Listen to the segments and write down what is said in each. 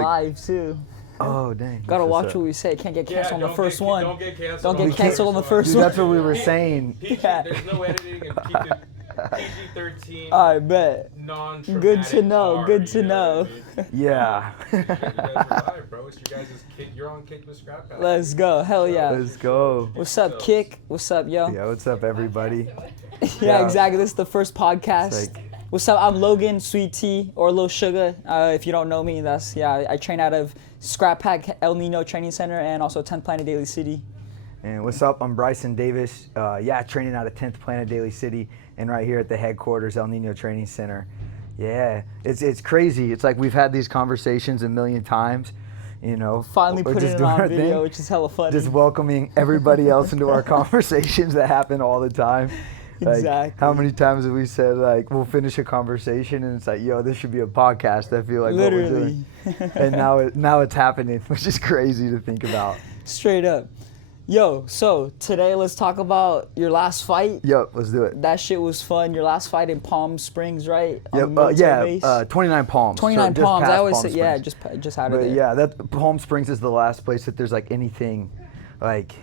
Live too. Oh, dang. Gotta watch what we say. Can't get canceled on the first one. Don't get canceled. Don't get canceled on the first Dude, one. that's what we were saying. Yeah. There's no editing and keep it PG-13. I bet. Non-traumatic. Good to know. R, Good to you know know. what I mean? Yeah. You guys are live, bro. It's your guys' kick. You're on Kick with Scrap Pack. Let's go. Hell yeah. Let's go. What's up, Kick? What's up, yo? Yeah, what's up, everybody? Yeah, exactly. This is the first podcast. It's like- What's up? I'm Logan, Sweet Tea, or Lil Sugar. If you don't know me, I train out of SKRAP Pack El Nino Training Center and also 10th Planet Daily City. And what's up? I'm Bryson Davis. Training out of 10th Planet Daily City and right here at the headquarters, El Nino Training Center. Yeah, it's crazy. It's like we've had these conversations a million times, you know. Finally We're putting just it doing on our video, thing, which is hella funny. just welcoming everybody else into our conversations that happen all the time. Like, Exactly. how many times have we said, like, we'll finish a conversation and it's like, yo, this should be a podcast. I feel like Literally. what we're doing. And now it's happening, which is crazy to think about. Straight up. Yo, so today let's talk about your last fight. Yep, let's do it. That shit was fun. Your last fight in Palm Springs, right? On Yep, the military base? 29 Palms. 29 so just Palms. I past always Palm say, yeah, Springs. just out of But there. yeah, that Palm Springs is the last place that there's like anything, like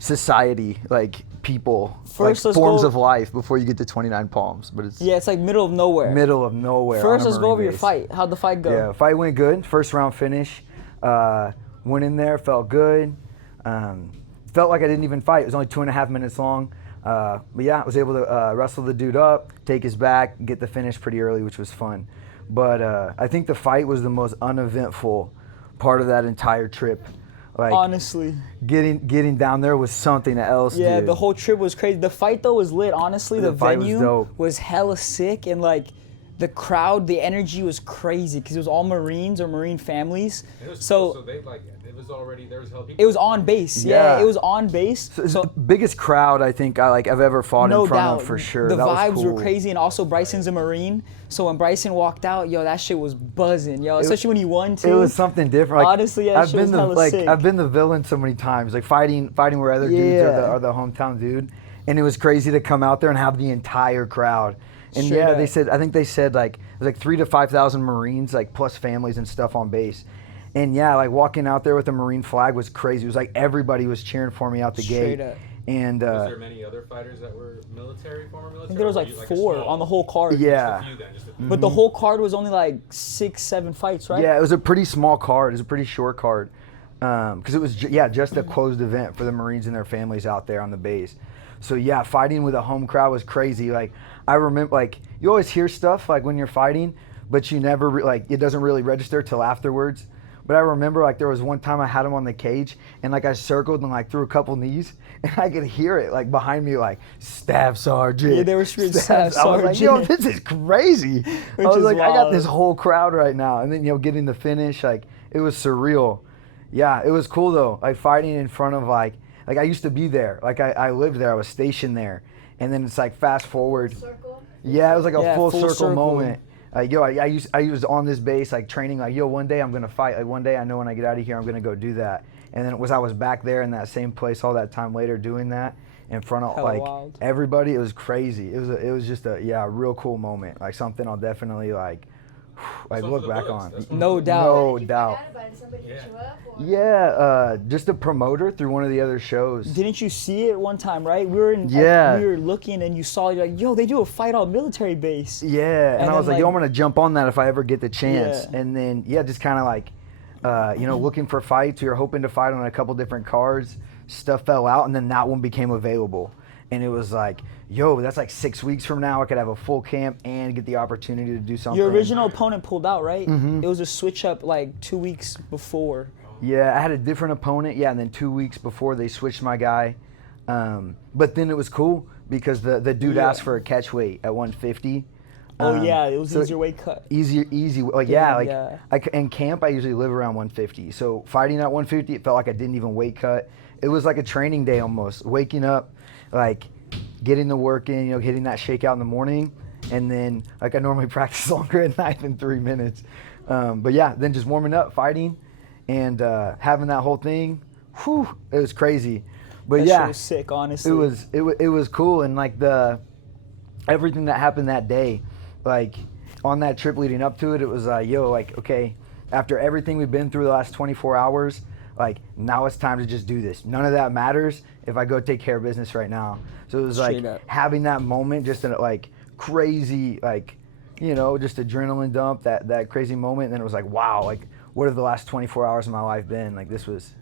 society, like people, First, like let's forms go- of life before you get to 29 Palms. But it's Yeah, it's like middle of nowhere. middle of nowhere. First, on a let's go over Marine your base. fight. How'd the fight go? Yeah, fight went good. First round finish. Went in there, felt good. Felt like I didn't even fight. It was only 2.5 minutes long. But yeah, I was able to wrestle the dude up, take his back, get the finish pretty early, which was fun. But I think the fight was the most uneventful part of that entire trip. Like, Honestly. getting down there was something else, Yeah, dude. the whole trip was crazy. The fight though was lit. Honestly, The the fight was venue dope. was hella sick, and like the crowd, the energy was crazy because it was all Marines or Marine families. It was So cool, they like it was already there was hell people. it was on base. Yeah, Yeah. it was on base. So it's So the biggest crowd I think I've ever fought no in front doubt, of for sure. the That was vibes cool. were crazy, and also Bryson's a Marine. So when Bryson walked out, yo, that shit was buzzing, yo. Especially when he won too. It was something different. Like, Honestly, yeah, that I've shit was been the hella sick. I've been the villain so many times, like fighting where other dudes Yeah. are the hometown dude, and it was crazy to come out there and have the entire crowd. And Straight yeah, up. I think they said like it was like 3,000 to 5,000 Marines, like plus families and stuff on base. And yeah, like walking out there with a Marine flag was crazy. It was like everybody was cheering for me out the Straight gate. up. And Was there many other fighters that were former military? I think there was or like were you, a 4 small- on the whole card. yeah. Just a few then, just a few. But the whole card was only like 6, 7 fights, right? Yeah, it was a pretty small card. It was a pretty short card because it was just a closed event for the Marines and their families out there on the base. So yeah, fighting with a home crowd was crazy. Like I remember, like you always hear stuff like when you're fighting, but you never like it doesn't really register till afterwards. But I remember like there was one time I had him on the cage and like I circled and like threw a couple knees and I could hear it like behind me like Staff Sergeant. Yeah, they were screaming, "Staff I was like, yo, Sergeant." this is crazy. Which I was is like, I got wild. this whole crowd right now. And then, getting the finish, like, it was surreal. Yeah, it was cool, though. Like, fighting in front of, like I used to be there. Like, I lived there. I was stationed there. And then it's, like, fast forward. Circle. Yeah, it was like a Yeah, full full circle circle. moment. Like, I was on this base, like, training, like, yo, one day I'm going to fight. Like, one day I know when I get out of here, I'm going to go do that. And then I was back there in that same place all that time later doing that in front of, Hella like, wild. everybody. It was crazy. It was just a real cool moment. Like, something I'll definitely, like one look for the back books. on. That's one No for the doubt. No Did you doubt. forget about it? Did somebody hit you up? Or? Yeah, just a promoter through one of the other shows. Didn't you see it one time, right? We were Yeah. we were looking, and you saw, you're like, yo, they do a fight on military base. Yeah, and And I was then, like, yo, like- I'm gonna jump on that if I ever get the chance. Yeah. And then, just kind of like, looking for fights. We were hoping to fight on a couple different cards. Stuff fell out, and then that one became available. And it was like, yo, that's like 6 weeks from now. I could have a full camp and get the opportunity to do something. Your original opponent pulled out, right? Mm-hmm. It was a switch up like 2 weeks before. Yeah, I had a different opponent. Yeah, and then 2 weeks before they switched my guy. But then it was cool because the dude Yeah. asked for a catch weight at 150. Oh yeah, it was so easier weight cut. Easy. Like Damn, yeah, yeah. In camp I usually live around 150. So fighting at 150, it felt like I didn't even weight cut. It was like a training day almost. Waking up, like getting the work in, hitting that shakeout in the morning, and then like I normally practice longer at night than 3 minutes. But yeah, then just warming up, fighting, and having that whole thing. Whew, it was crazy. But That yeah, shit was sick, honestly. it was cool, and like everything that happened that day, like on that trip leading up to it, it was yo, like okay, after everything we've been through the last 24 hours, like now it's time to just do this. None of that matters if I go take care of business right now. So it was like having that moment, just a like crazy, like, you know, just adrenaline dump, that crazy moment. And then it was like, wow, like what have the last 24 hours of my life been? Like this was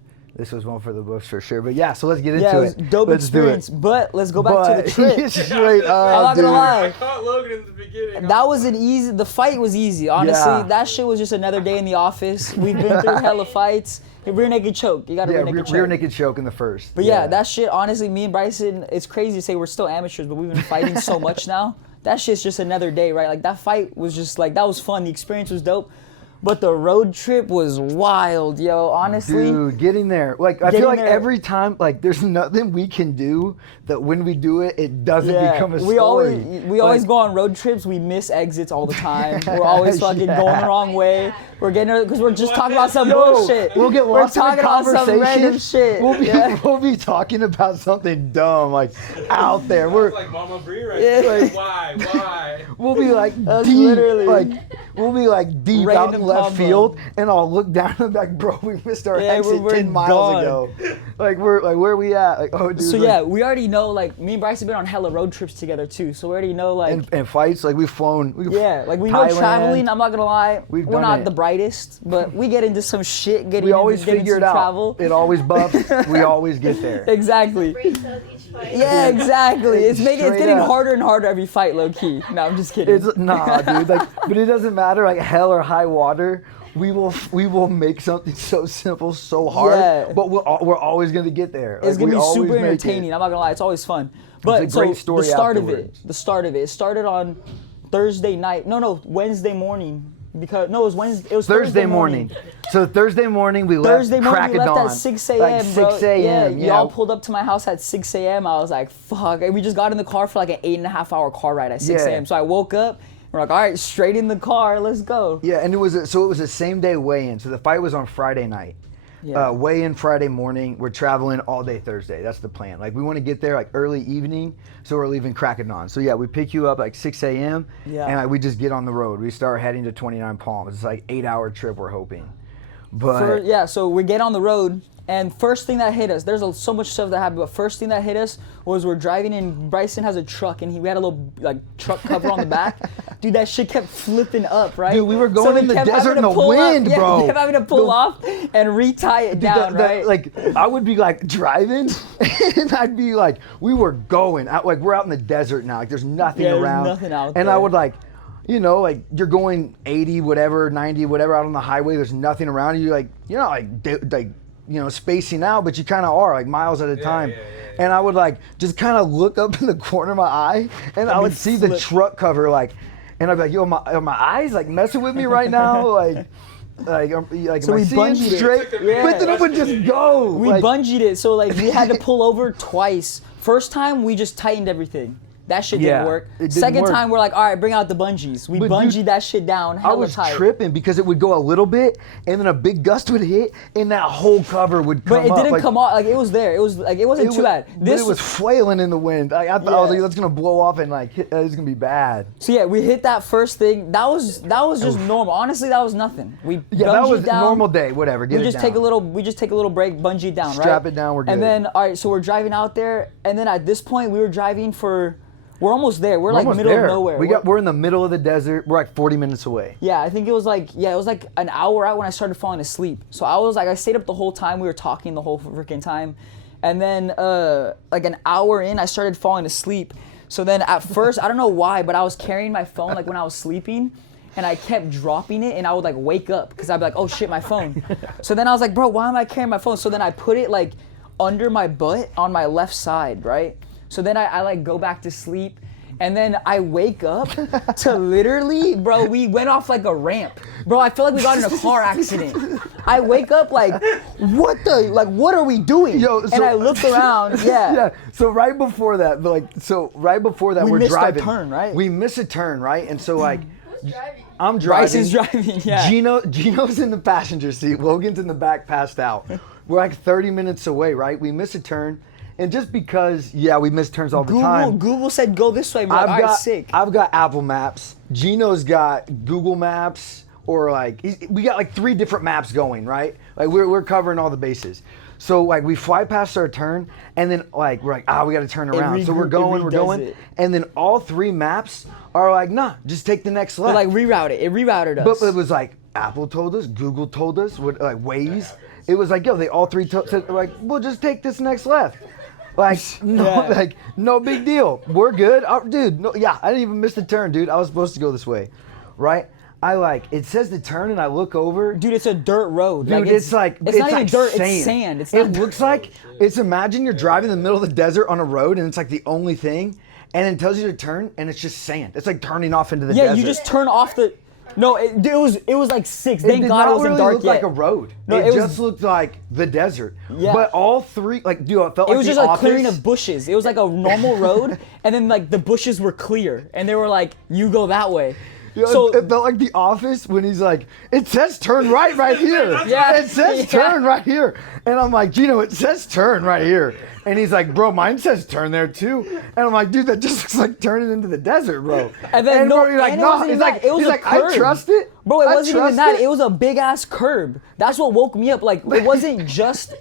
one for the books for sure. But yeah, so let's get into it. Yeah, it was dope experience. But let's go back to the trip. Straight up, I'm not gonna lie. I caught Logan in the beginning. That was the fight was easy. Honestly, that shit was just another day in the office. We've been through hella fights. Rear naked choke. You got a rear naked choke in the first. But yeah, that shit, honestly, me and Bryson, it's crazy to say we're still amateurs, but we've been fighting so much now. That shit's just another day, right? Like that fight was just like, that was fun. The experience was dope. But the road trip was wild, yo, honestly. Dude, getting there. Like, I feel like every time, like, there's nothing we can do that when we do it, it doesn't become a story. We always go on road trips. We miss exits all the time. We're always fucking going the wrong way. We're getting, because we're just talking about some bullshit. We'll get lost in a conversation. Some random shit. We'll be talking about something dumb, like, out there. We're like Mama Bree right there. Like, why? We'll be like deep, we'll be like deep out in left field, and I'll look down and be like, bro, we missed our exit 10 miles ago. Like, where are we at? Like, oh, dude. So yeah, we already know, like, me and Bryce have been on hella road trips together too. So we already know, like, and fights, like we've flown. Like we know traveling. I'm not gonna lie, we're not the brightest, but we get into some shit. We always figure it out. Travel. It always buffs. We always get there. Exactly. Yeah, exactly. It's getting harder and harder every fight, low key. No, I'm just kidding. Nah, dude. Like, but it doesn't matter. Like hell or high water, we will make something so simple so hard. Yeah. But we're always gonna get there. It's gonna be super entertaining. I'm not gonna lie. It's always fun. But it's a great story the start of it. It started on Thursday night. No, Wednesday morning. Because it was Thursday morning. So Thursday morning we left. We left at 6 a.m. Like 6 a.m. Yeah, y'all pulled up to my house at 6 a.m. I was like, fuck. And we just got in the car for like an 8.5 hour car ride at 6 a.m. So I woke up. We're like, all right, straight in the car. Let's go. Yeah, and it was a same day weigh-in. So the fight was on Friday night. Yeah. Weigh-in Friday morning. We're traveling all day Thursday. That's the plan. Like we want to get there like early evening, so we're leaving crack of dawn. So yeah, we pick you up like 6 a.m. and like, we just get on the road. We start heading to 29 Palms. It's like 8-hour trip we're hoping. But so we get on the road, and first thing that hit us, there's so much stuff that happened, but first thing that hit us was we're driving and Bryson has a truck, and we had a little like truck cover on the back. Dude, that shit kept flipping up, right? Dude, we were going in the desert in the wind, bro. We kept having to pull off and retie it down, right? Like, I would be like driving, and I'd be like, we were going out, like we're out in the desert now, like there's nothing around. There's nothing out there. And I would like, you know, like you're going 80, whatever, 90, whatever out on the highway, there's nothing around you, like, you're not like, you know, spacing out, but you kind of are, like miles at a time. And I would like just kind of look up in the corner of my eye, and I would see the truck cover, like, and I'd be like, yo, are my eyes like messing with me right now? Like so am I seeing straight? But then it would just go. We bungeed it, so like we had to pull over twice. First time we just tightened everything. That shit didn't work. Second time, we're like, all right, bring out the bungees. We bungeed that shit down hella tight. I was tripping because it would go a little bit, and then a big gust would hit, and that whole cover would come up. But it didn't come off. Like, it was there. It was like, it wasn't too bad. It was flailing in the wind. I was like, that's going to blow off, and like, it's going to be bad. So yeah, we hit that first thing. That was just normal. Honestly, that was nothing. That was a normal day, whatever. We just take a little break, bungee down, right? Strap it down, we're good. And then, all right, so we're driving out there, and then at this point, we were driving we're almost there. We're like middle of nowhere. We're in the middle of the desert. We're like 40 minutes away. Yeah, I think it was like an hour out when I started falling asleep. So I stayed up the whole time. We were talking the whole freaking time. And then like an hour in, I started falling asleep. So then at first, I don't know why, but I was carrying my phone like when I was sleeping, and I kept dropping it, and I would like wake up because I'd be like, oh shit, my phone. So then I was like, bro, why am I carrying my phone? So then I put it like under my butt on my left side, right? So then I like go back to sleep, and then I wake up to literally, bro, we went off like a ramp. Bro, I feel like we got in a car accident. I wake up like, what are we doing? And I look around, Yeah, so right before that, we're missed driving. Our turn, right? We miss a turn, right? And so like, I'm driving. Bryson's driving, yeah. Gino's in the passenger seat. Logan's in the back, passed out. We're like 30 minutes away, right? We miss a turn. And just because, we miss turns all the time. Google said go this way. Like, sick. I've got Apple Maps. Gino's got Google Maps. or like we got like 3 different maps going, right? Like we're covering all the bases. So like we fly past our turn, and then like we're like, we got to turn around. So we're going, and then all 3 maps are like, nah, just take the next left. But like it rerouted us. But it was like Apple told us, Google told us, what like Waze. It was like, yo, they all 3 said like, well, just take this next left. Like no big deal. We're good, dude. No, I didn't even miss the turn, dude. I was supposed to go this way, right? It says to turn, and I look over. Dude, it's a dirt road. Dude, it's not even dirt, it's sand. It looks like, imagine you're driving in the middle of the desert on a road, and it's like the only thing, and it tells you to turn, and it's just sand. It's like turning off into the desert. Yeah, you just turn off the... No, it was like 6. Thank God it wasn't really dark look yet. like a road. No, it just looked like the desert. Yeah. But all 3, like, dude, it felt like it was just a clearing of bushes. It was like a normal road, and then like the bushes were clear, and they were like, you go that way. So it felt like The Office when he's like, it says turn right here. Yeah. It says turn right here. And I'm like, Gino, it says turn right here. And he's like, bro, mine says turn there too. And I'm like, dude, that just looks like turning into the desert, bro. And then you're like, no, he's like, I trust it. Bro, it wasn't even that. It was a big ass curb. That's what woke me up. Like, it wasn't just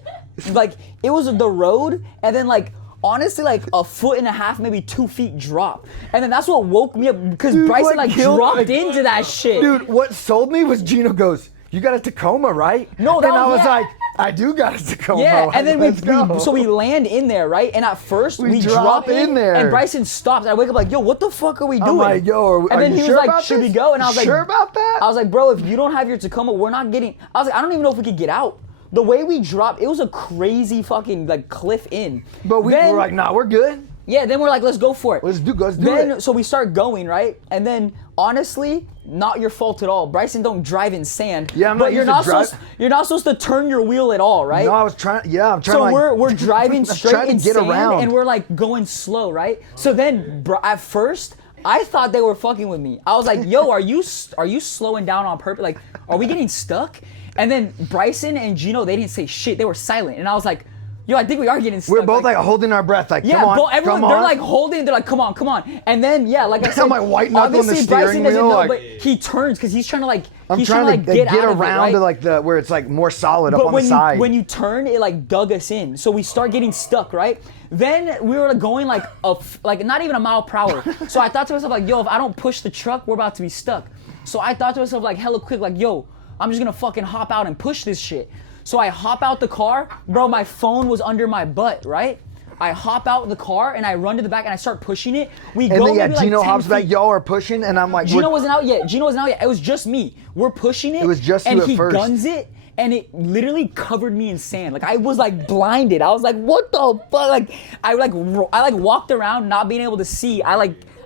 like, it was the road, and then like, honestly, like a foot and a half, maybe 2 feet drop. And then that's what woke me up, because Bryson like dropped into that shit. Dude, what sold me was Gino goes, you got a Tacoma, right? No, and I was like, I do got a Tacoma. Yeah, and then we land in there, right? And at first we drop in there, and Bryson stops. And I wake up like, yo, what the fuck are we doing? I'm like, yo, and then he was like, should we go? And I was like, sure about that? I was like, bro, if you don't have your Tacoma, we're not getting. I was like, I don't even know if we could get out. The way we dropped, it was a crazy fucking like cliff in. But we were like, nah, we're good. Yeah, then we're like, let's go for it. Let's do it. So we start going, right? And then, honestly, not your fault at all. Bryson don't drive in sand. Yeah, you're not supposed to turn your wheel at all, right? No, I was trying. Yeah, I'm trying. So we're driving straight in get sand, around, and we're like going slow, right? So then, at first, I thought they were fucking with me. I was like, yo, are you slowing down on purpose? Like, are we getting stuck? And then Bryson and Gino, they didn't say shit. They were silent, and I was like, yo, I think we are getting stuck. We're both like holding our breath, like, yeah, come on, everyone, come on. They're like holding, they're like, come on. And then, like I said, I'm like white knuckle on the obviously steering Bryson doesn't wheel, know, like, but he turns because he's trying to like, I'm trying to get around out of it, right? to like where it's like more solid up on the side. When you turn, it like dug us in, so we start getting stuck, right? Then we were going like not even a mile per hour. So I thought to myself like, yo, if I don't push the truck, we're about to be stuck. So I thought to myself like hella quick, like, yo, I'm just gonna fucking hop out and push this shit. So I hop out the car, bro, my phone was under my butt, right? I hop out the car and I run to the back and I start pushing it. Gino hops back, y'all are pushing, and I'm like, Gino wasn't out yet. It was just me. We're pushing it. It was just you at he first. guns it, and it literally covered me in sand. Like I was like blinded. I was like, what the fuck? Like I walked around not being able to see.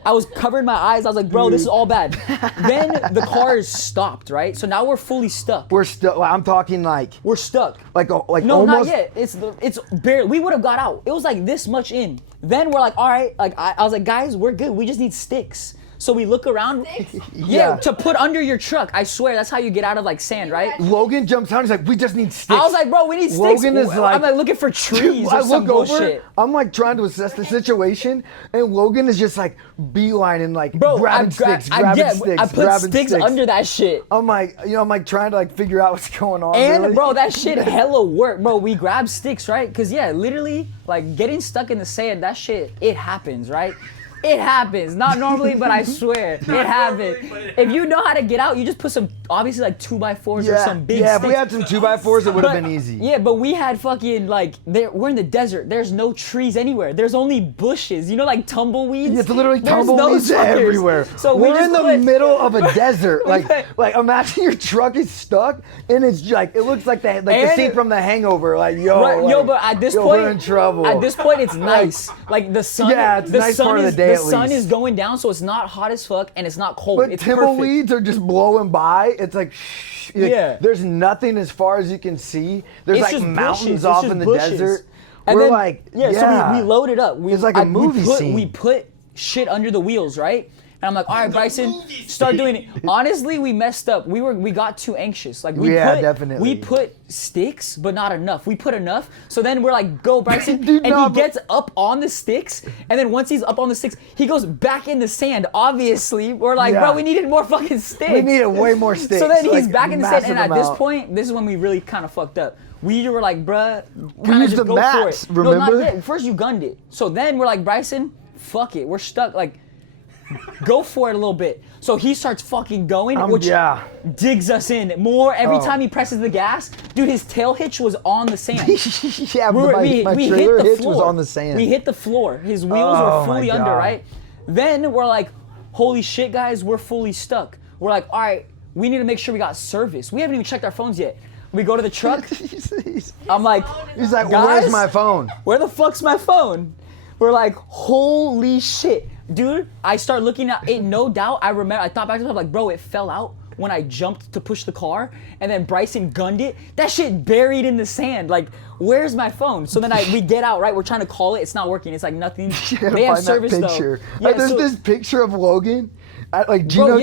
I was covering my eyes. I was like, bro, this is all bad. Then the car is stopped, right? So now we're fully stuck. We're stuck. I'm talking like we're stuck. Like no, almost. Not yet. It's barely. We would have got out. It was like this much in. Then we're like, all right. Like I was like, guys, we're good. We just need sticks. So we look around. Yeah, to put under your truck. I swear, that's how you get out of like sand, right? Logan jumps out. He's like, we just need sticks. I was like, bro, we need sticks. Logan is like, I'm like looking for trees or some bullshit. I'm like trying to assess the situation, and Logan is just like beelining, like bro, grabbing sticks. I put sticks under that shit. I'm like, I'm like trying to like figure out what's going on. And really. bro, that shit hella worked, bro. We grabbed sticks, right? Cause yeah, literally, like getting stuck in the sand, that shit, it happens, right? It happens. Not normally, but I swear, it happens. If you know how to get out, you just put some, obviously like 2x4s or some big sticks. Yeah, if we had some 2x4s, it would have been easy. Yeah, but we had fucking like, we're in the desert. There's no trees anywhere. There's only bushes. You know, like tumbleweeds? Yeah, it's literally tumbleweeds everywhere. So we're in the middle of a desert. Like imagine your truck is stuck, and it's like, it looks like the scene from The Hangover. Like, yo. Right, like, yo, but at this point, we're in trouble. At this point, it's nice. Like the sun. Yeah, it's nice part of the day. The sun is going down, so it's not hot as fuck and it's not cold. But it's tumbleweeds are just blowing by. It's like, yeah. There's nothing as far as you can see. There's it's like just mountains bushes. off It's in the bushes. desert. And We're then, like, so we loaded up. It's like a movie scene. We put shit under the wheels, right? And I'm like, all right, Bryson, start doing it. Honestly, we messed up. We got too anxious. Like definitely. We put sticks, but not enough. We put enough. So then we're like, go, Bryson. Dude, and no, he gets up on the sticks. And then once he's up on the sticks, he goes back in the sand. Obviously, we're like, bro, we needed more fucking sticks. We needed way more sticks. So then he's like, back in the sand. And at this amount. point, this is when we really kind of fucked up. We were like, bruh, We kind of used just the go mats, for it. No, remember? not yet. First you gunned it. So then we're like, Bryson, fuck it. We're stuck. Like, go for it a little bit. So he starts fucking going, which digs us in more. Every time he presses the gas, dude, his tail hitch was on the sand. Yeah, my we trailer hit the hitch floor. was on the sand. We hit the floor. His wheels were fully under, right? Then we're like, holy shit, guys, we're fully stuck. We're like, all right, we need to make sure we got service. We haven't even checked our phones yet. We go to the truck. I'm like, he's like, guys, where's my phone? Where the fuck's my phone? We're like, holy shit. Dude, I start looking at it, no doubt. I thought back to myself, like, bro, it fell out when I jumped to push the car, and then Bryson gunned it. That shit buried in the sand. Like, where's my phone? So then we get out, right? We're trying to call it. It's not working. It's like nothing. They have service though. Yeah, there's this picture of Logan. Like Gino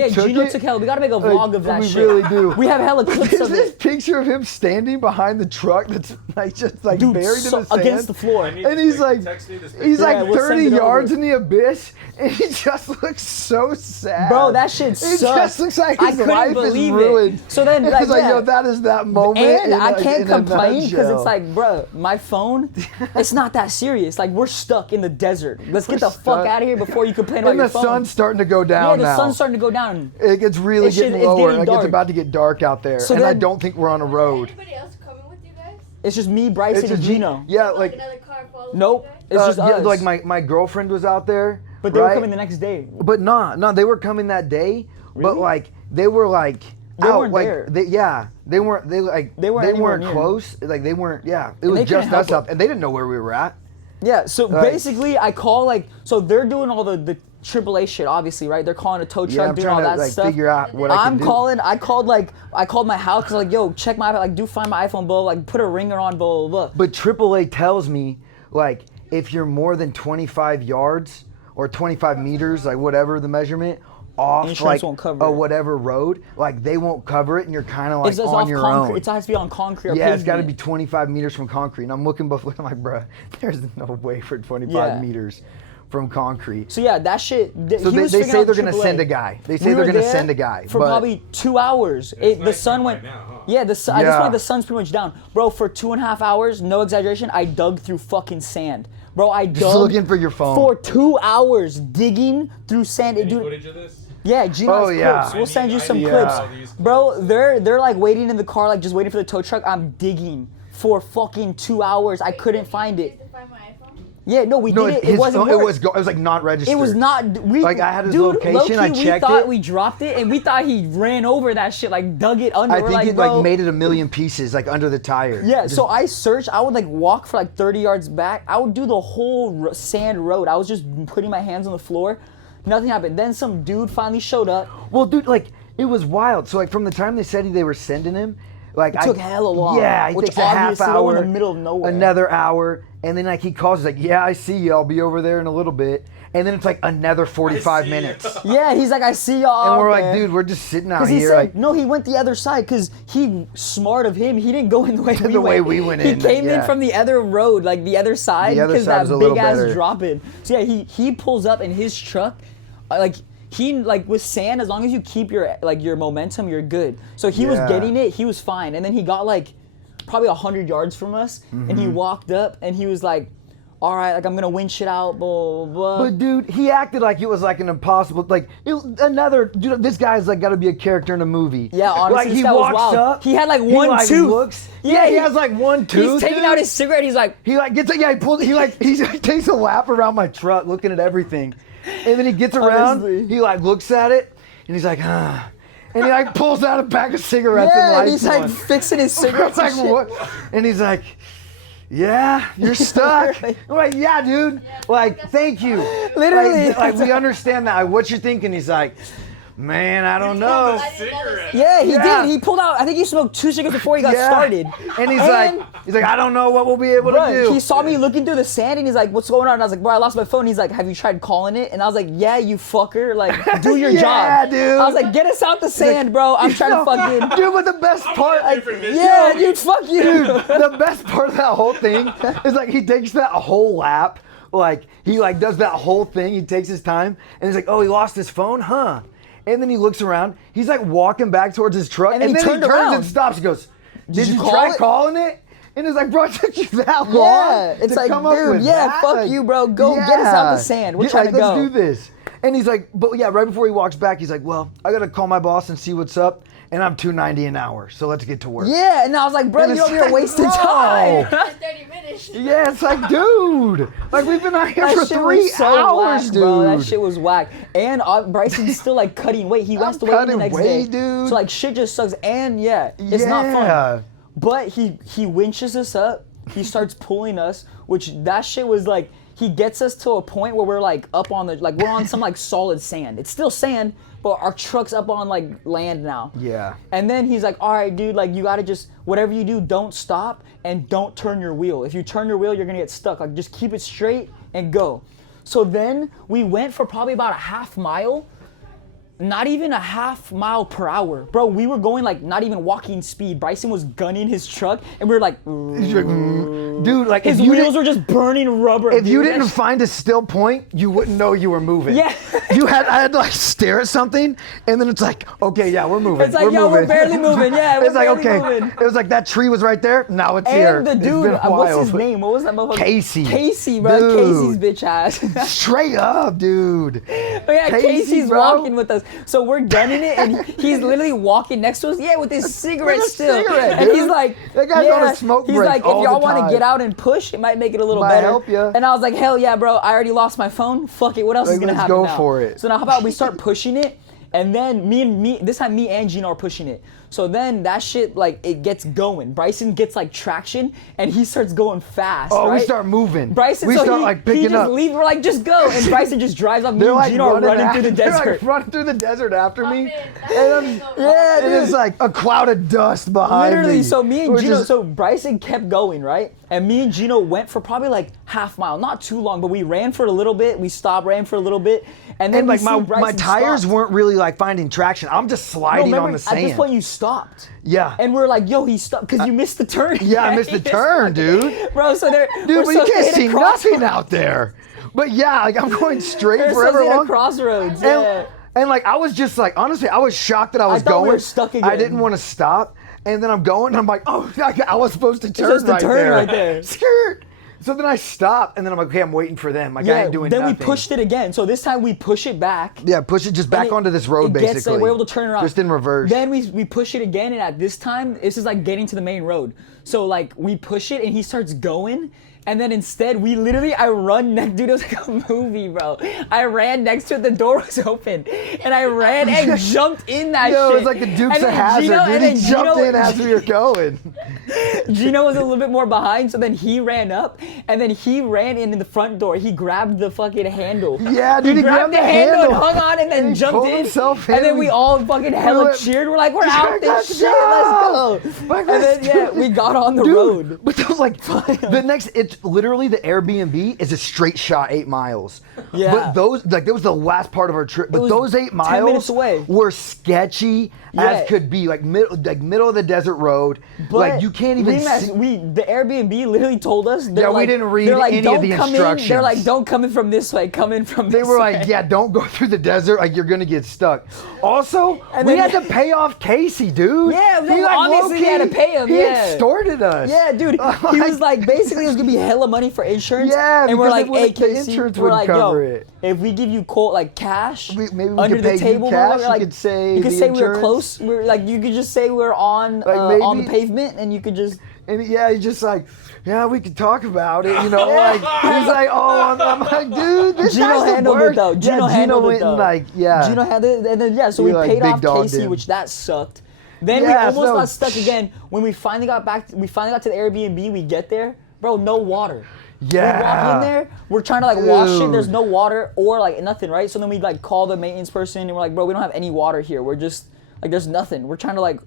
took hell. We gotta make a vlog of that shit. We really do. We have hella clips There's of this it. picture of him standing behind the truck that's like just like Dude, buried in the sand against the floor. and he's like Yeah, we'll 30 send it yards over. in the abyss, and he just looks so sad. Bro, that shit It sucks. just looks like his couldn't life is believe ruined. it. So then, It's like, yo, that is that moment. And I in can't a complain because nutshell. it's like, bro, my phone, it's not that serious. Like, we're stuck in the desert. Let's get the fuck out of here before you complain about and your the phone. sun's starting to go down the now. sun's starting to go down. It gets really It's getting getting lower. Like dark. it's about to get dark out there, So and I then- don't think we're on a road. Anybody else coming with you guys? It's just me, Bryson, It's and just me- Gino. Yeah, Like like another car following Nope. you guys? It's just us. like my girlfriend was out there, But they were right? coming the next day. But no, they were coming that day. But Really? like they were like They out, weren't like there. they weren't anywhere near. close. Like they weren't. Yeah, it was they couldn't just help us out, and they didn't know where we were at. Yeah, so Like- basically I call like, so they're doing all the AAA shit, obviously, right? They're calling a tow truck, Yeah, I'm doing all trying to that like stuff. figure out what I can do. I called my house because like, yo, check my iPhone, like, do find my iPhone, blah, like, put a ringer on, blah, blah, blah. But AAA tells me like if you're more than 25 yards or 25 meters, like whatever the measurement, off Insurance like won't cover a it. whatever road, like they won't cover it, and you're kind of like It's just on off your concrete. own. It has to be on concrete or Yeah, it's got to be pavement. 25 meters from concrete. And I'm looking like, bruh, there's no way for 25 Yeah. meters from concrete. So yeah, that shit. So they say they're going to send a guy. They say they're going to send a guy. For but probably 2 hours. The nighttime sun went. right now, huh? Yeah, at this point Yeah. the sun's pretty much down, bro. For 2.5 hours, no exaggeration, I dug through fucking sand, bro. I dug looking for your phone. for 2 hours, digging through sand. Any Dude, footage of this? yeah, Gino's Oh, yeah. clips. We'll send you I some need clips, all these bro. They're like waiting in the car, like just waiting for the tow truck. I'm digging for fucking 2 hours. I couldn't find it. Did you find my iPhone? Yeah, no, we No, did it. his It wasn't. phone, it work. was like not registered. It was not. We Like, I had his dude, location, I low-key, checked we thought it. we dropped it, and we thought he ran over that shit, like dug it under. I We're think like, it bro, like made it a million pieces, like under the tire. Yeah, Just- so I searched. I would like walk for like 30 yards back. I would do the whole sand road. I was just putting my hands on the floor. Nothing happened. Then some dude finally showed up. Well, dude, like it was wild. So like from the time they said they were sending him, like It took hella long, Yeah, it which takes a half obviously they were hour, in the middle of nowhere. another hour, and then like he calls, he's like, yeah, I see you. I'll be over there in a little bit. And then it's like another 45 see minutes. Yeah, he's like, I see y'all. And we're out like, there. dude, we're just sitting out Because he here. said, Like, no, he went the other side because he, smart of him, he didn't go in the way we went. The way we went in, He came in yeah. from the other road, like the other side, The other because side that was a little big ass better. drop in. So yeah, he pulls up in his truck, with sand, as long as you keep your momentum, you're good. So he was Yeah. getting it, he was fine. And then he got like probably 100 yards from us, and Mm-hmm. he walked up and he was like, all right, like I'm gonna winch shit out, blah, blah, blah. but dude, he acted like it was like an impossible, dude, this guy's like got to be a character in a movie. Yeah, honestly, like this he guy was walks wild. up. He had like he, one like, tooth. Looks, Yeah, he he- has like one tooth. He's taking dude. out his cigarette, he's like, He like gets he takes a lap around my truck looking at everything, and then he gets around. Honestly. He like looks at it, and he's like, ah. And he like pulls out a pack of cigarettes and yeah, and lights he's like one. fixing his I'm cigarettes. like, and shit. what? And he's like, yeah, you're stuck. I'm like, yeah, dude. Like, thank you. Literally. Like we understand that. Like, what you're thinking? He's like, man, I don't know. I didn't know Cigarette. this. Yeah, he Yeah. did. He pulled out. I think he smoked 2 cigarettes before he got Yeah. started. And he's like, I don't know what we'll be able to Bro, do. he saw me looking through the sand and he's like, "What's going on?" And I was like, "Bro, I lost my phone." He's like, "Have you tried calling it?" And I was like, "Yeah, you fucker. Like, do your Yeah, job." dude. I was like, "Get us out the sand, bro. I'm trying to fucking." Dude, but the best part, on a different mission. Yeah, dude, fuck you. the best part of that whole thing is like he takes that whole lap, like he like does that whole thing. He takes his time and he's like, "Oh, he lost his phone, huh?" And then he looks around. He's like walking back towards his truck, And then he he turned turns around. and stops. He goes, "Did you you call try it?" calling it?" And it's like, "Bro, it took you that long." Yeah, it's to like, come up dude, with yeah, that? fuck Like, you, bro. Go get us out the sand. We're Yeah, trying like, to go. Let's do this. And he's like, but yeah, right before he walks back, he's like, "Well, I gotta call my boss and see what's up, and I'm $2.90 an hour, so let's get to work." Yeah, and I was like, bro, And you're it's over here like, wasting bro. time. For 30 minutes. Yeah, it's like, dude, like we've been out here That for shit 3 was so hours, whack, dude. bro. That shit was whack. And Bryson's still like cutting weight. He lost the weight the cutting next weight, day. dude. So like shit just sucks. And yeah, it's not Yeah. fun. But he winches us up. He starts pulling us, which that shit was like, he gets us to a point where we're like up on the, like we're on some like solid sand. It's still sand, but our truck's up on like land now. Yeah. And then he's like, "All right, dude, like you gotta just, whatever you do, don't stop and don't turn your wheel. If you turn your wheel, you're gonna get stuck. Like just keep it straight and go." So then we went for probably about a half mile. Not even a half mile per hour. Bro, we were going like not even walking speed. Bryson was gunning his truck and we were like, He's like, dude, like his if you wheels didn't, were just burning rubber. if you dude. didn't That find a still point, you wouldn't know you were moving. Yeah. I had to like stare at something, and then it's like, okay, yeah, we're moving. It's like, yo, we're barely moving. Yeah, it's we're like, barely okay, moving. it was like that tree was right there. Now it's here. And the It's dude, been a what's while. his name? What was that motherfucker? Casey. Casey, bro. Dude. Casey's bitch ass. Straight up, dude. But yeah, Casey, Casey's bro. walking with us. So we're gunning it, and he's literally walking next to us, yeah, with his cigarette With a still. cigarette, and he's dude. like, That guy's yeah. on a smoke He's break like, all if y'all the want to time. get out and push, it might make it a little Might better. help ya. And I was like, hell yeah, bro. I already lost my phone. Fuck it. What else Like, is gonna let's happen go now? for it. So now, how about we start pushing it? And then this time me and Gino are pushing it. So then that shit, like, it gets going. Bryson gets like traction and he starts going fast. Oh, right? we start moving. Bryson, we so start he, like he picking just up. leaves. We're like, just go. And Bryson just drives off. Me They're and like Gino are running after, through the they're, desert. like running through the desert after me. Bumping, that's And the I'm, thing, yeah, and it's like a cloud of dust behind Literally, me. so me and We're Gino, just- so Bryson kept going, right? And me and Gino went for probably like half mile, not too long, but we ran for a little bit. We stopped, ran for a little bit, and then and we like see my Bryson tires stopped. weren't really like finding traction. I'm just No, sliding remember, on the sand. at this point you stopped. Yeah. And we're like, yo, he stopped because you missed the turn. Yeah, I missed the turn, dude. Bro, so they're Dude, but you can't hit a see crossroads. nothing out there. But yeah, like I'm going straight They're forever supposed to hit a long. crossroads. And, Yeah. and like I was just like, honestly, I was shocked that I was thought going. we were stuck I again. didn't want to stop. And then I'm going and I'm like, oh, I was supposed to turn, supposed to right, turn there. right there. Skirt. So then I stopped and then I'm like, okay, I'm waiting for them. Like I ain't doing then nothing. we pushed it again. So this time we push it back. Yeah, push it just back And it- onto this road it gets, basically. we're able to turn around. Just in reverse. Then we push it again, and at this time, this is like getting to the main road. So like we push it, and he starts going. And then instead, I run next, dude, it was like a movie, bro. I ran next to it, the door was open. And I ran and jumped in that Yo, shit. it was like the Dukes And of then Hazzard, Gino- dude. and then He jumped Gino- in as we were going. Gino was a little bit more behind, so then he ran up, and then he ran in the front door. He grabbed the fucking handle. Yeah, dude, he he grabbed grabbed the the handle and handle. hung on and then And he jumped pulled in. himself And in. then we all fucking hella like, cheered. We're like, we're out let's this shit, let's go. Like, And then, let's yeah, do we got on the Dude, road. but that was like the next. It's literally the Airbnb is a straight shot 8 miles. Yeah. But those that was the last part of our trip. But was those 8 10 miles minutes away. were sketchy Yeah. as could be. Like middle of the desert road. Like you can't even see. The Airbnb literally told us. Yeah, we didn't read they're like, any of don't the come instructions. In. They're like, don't come in from this way. Come in from They this were way. like, yeah, don't go through the desert. Like you're gonna get stuck. Also, And we then- had to pay off Casey, dude. Yeah, then obviously we had to pay him, He yeah. extorted us. Yeah, dude. He was like, basically, it was gonna be hella money for insurance. Yeah, and we're because like, they wouldn't- hey, the Casey, insurance we're wouldn't like, cover yo, it. if we give you like cash, Maybe we under could the pay you table, cash, like, you could say you could the say we were insurance. close. We're like, you could just say we're on the maybe- pavement, and you could just. And yeah, he's just like, yeah, we could talk about it, you know. Like he's like, oh, I'm like, dude, this Gino has to handled work. it though. Gino yeah, handled went it though. and like, yeah. Gino handled it, and then yeah, so He, we like, paid big off dogged Casey, him. which that sucked. Then we Yeah, almost so- got stuck again when we finally got back. We finally got to the Airbnb. We get there, bro, no water. Yeah. We walk in there, we're trying to like wash it. Dude. There's no water or like nothing, right? So then we like call the maintenance person and we're like, bro, we don't have any water here. We're just like, there's nothing. We're trying to like,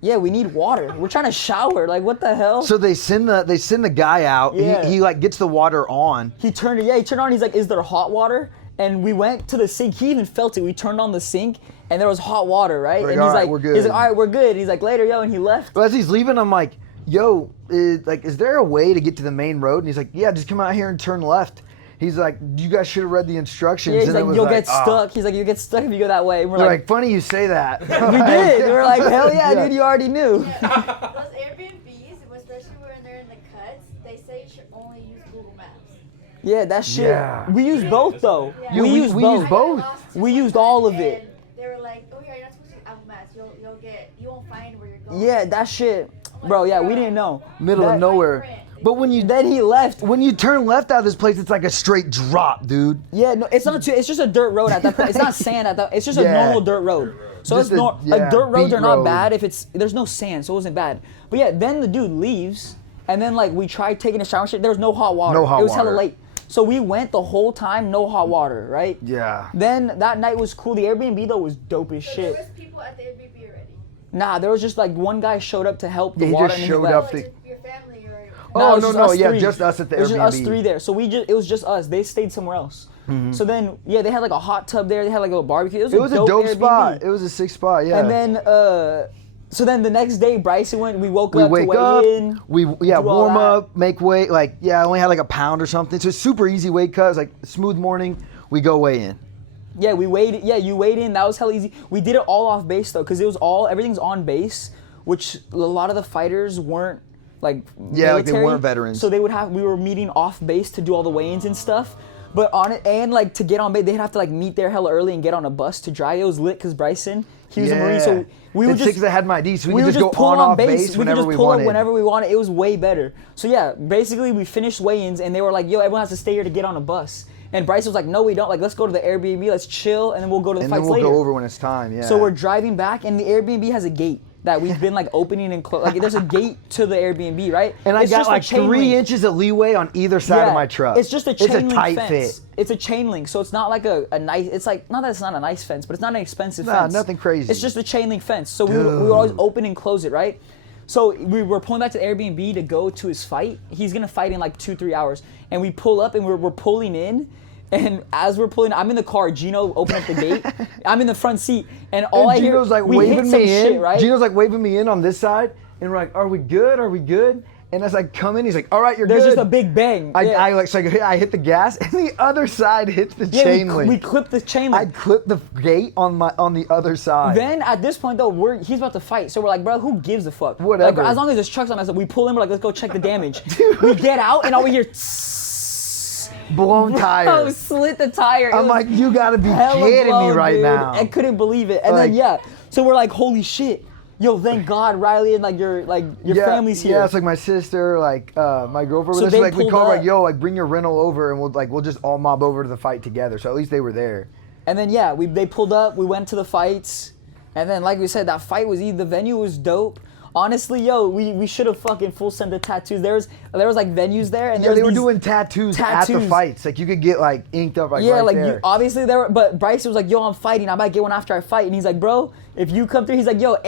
yeah, we need water. We're trying to shower. Like, what the hell? So they send the guy out. Yeah. He like gets the water on. He turned on. He's like, is there hot water? And we went to the sink. He even felt it. We turned on the sink and there was hot water, right? Like, and all he's right, like, we're good. he's like, all right, we're good. And he's like, later, yo, and he left. But as he's leaving, I'm like, yo, is there a way to get to the main road? And he's like, yeah, just come out here and turn left. He's like, you guys should have read the instructions. Yeah, he's and it like, was you'll get "Ah." stuck. He's like, you get stuck if you go that way. And we're They're like, like, funny you say that. we did. We were like, hell yeah, dude, you already knew. Yeah, those Airbnbs, especially when they're in the cuts, they say you should only use Google Maps. Yeah, that shit. Yeah. We used both though. Yeah. We we used used both. both. I got lost We too used one all time, of it. and they were like, oh yeah, you're not supposed to use Apple Maps. You won't find where you're going. Yeah, that shit. Bro, yeah, we didn't know. Middle That- of nowhere. But Then he left. when you turn left out of this place, it's like a straight drop, dude. Yeah, no, it's not. It's just a dirt road at that point. It's not sand at that. It's just a Yeah. normal dirt road. So Just it's like dirt roads beat are not road. bad if there's no sand, so it wasn't bad. But yeah, then the dude leaves, and then like we tried taking a shower and shit. There was no hot water. No hot It was hella water. late. So we went the whole time, no hot water, right? Yeah. Then that night was cool. The Airbnb though was dope as So there shit. was people at the Airbnb already. Nah, there was just like one guy showed up to help the Yeah, he water just and showed then he up left. to- Like, your family or Nah, it Oh was no, just no, us yeah, three. just us at the It was Airbnb. just us three there. So it was just us. They stayed somewhere else. So then, yeah, they had like a hot tub there. They had like a barbecue. It It was a dope Airbnb. spot. It was a sick spot, yeah. And then, so then the next day, Bryson went. We woke we up to wake weigh up, in. we all warm that. up, make weight. Like, yeah, I only had like a pound or something. So it's super easy weight cut. It's like smooth morning. We go weigh in. Yeah, we weighed. Yeah, you weighed in. That was hell easy. We did it all off base though, because it was everything's on base, which a lot of the fighters weren't like Yeah, like they military, weren't veterans. So we were meeting off base to do all the weigh-ins and stuff. But on it, and like to get on base, they'd have to like meet there hella early and get on a bus to drive. It was lit because Bryson, he was a Marine, so we would It's sick just 'cause I had my ID, so we we could would just go pull on off base We could whenever just we pull wanted. up whenever we wanted. It was way better. So yeah, basically we finished weigh-ins and they were like, "Yo, everyone has to stay here to get on a bus." And Bryce was like, "No, we don't. Like, let's go to the Airbnb, let's chill, and then we'll go to the And then fights we'll later." go over when it's time. Yeah. So we're driving back, and the Airbnb has a gate that we've been like opening and closing. Like, there's a gate to the Airbnb, right? and I It's got just a like chain 3 link. inches of leeway on either side of my truck. It's just a chain link tight fence. fit. It's a chain link, so it's not like a nice. It's like not that it's not a nice fence, but it's not an expensive Nah, fence. nothing crazy. It's just a chain link fence. So we would always open and close it, right? So we were pulling back to the Airbnb to go to his fight. He's gonna fight in like 2-3 hours, and we pull up and we're pulling in. And as we're pulling, I'm in the car. Gino opened up the gate. I'm in the front seat, and all I hear Gino's like we hit waving some me in. shit, right? Gino's like waving me in on this side, and we're like, "Are we good? Are we good?" And as I come in, he's like, "All right, you're There's good." just a big bang. I Yeah. I hit the gas, and the other side hits the Yeah, chain we link. clipped the chain I link. clipped the gate on the other side. Then at this point though, he's about to fight, so we're like, bro, who gives a fuck? Whatever. Like, as long as there's trucks on us, we pull in. We're like, let's go check the damage. We get out, and all we hear. Blown Bro, tire. slit the tire. It I'm was like, you gotta be hella kidding me blown, right dude. now. I couldn't believe it. And Like- then yeah, so we're like, holy shit, yo, thank God, Riley and like your family's here. Yeah, it's like my sister, like my girlfriend. So So they like we pulled called up. like, yo, like bring your rental over, and we'll just all mob over to the fight together. So at least they were there. And then yeah, they pulled up. We went to the fights, and then like we said, that fight was the venue was dope. Honestly, yo, we should have fucking full sent the tattoos. There was like venues there, and Yeah, there they was were these- doing tattoos at the tattoos. fights. Like you could get like inked up like Yeah, right like there. you, obviously there were, but Bryce was like, "Yo, I'm fighting. I might get one after I fight." And he's like, "Bro, if you come through," he's like, "Yo,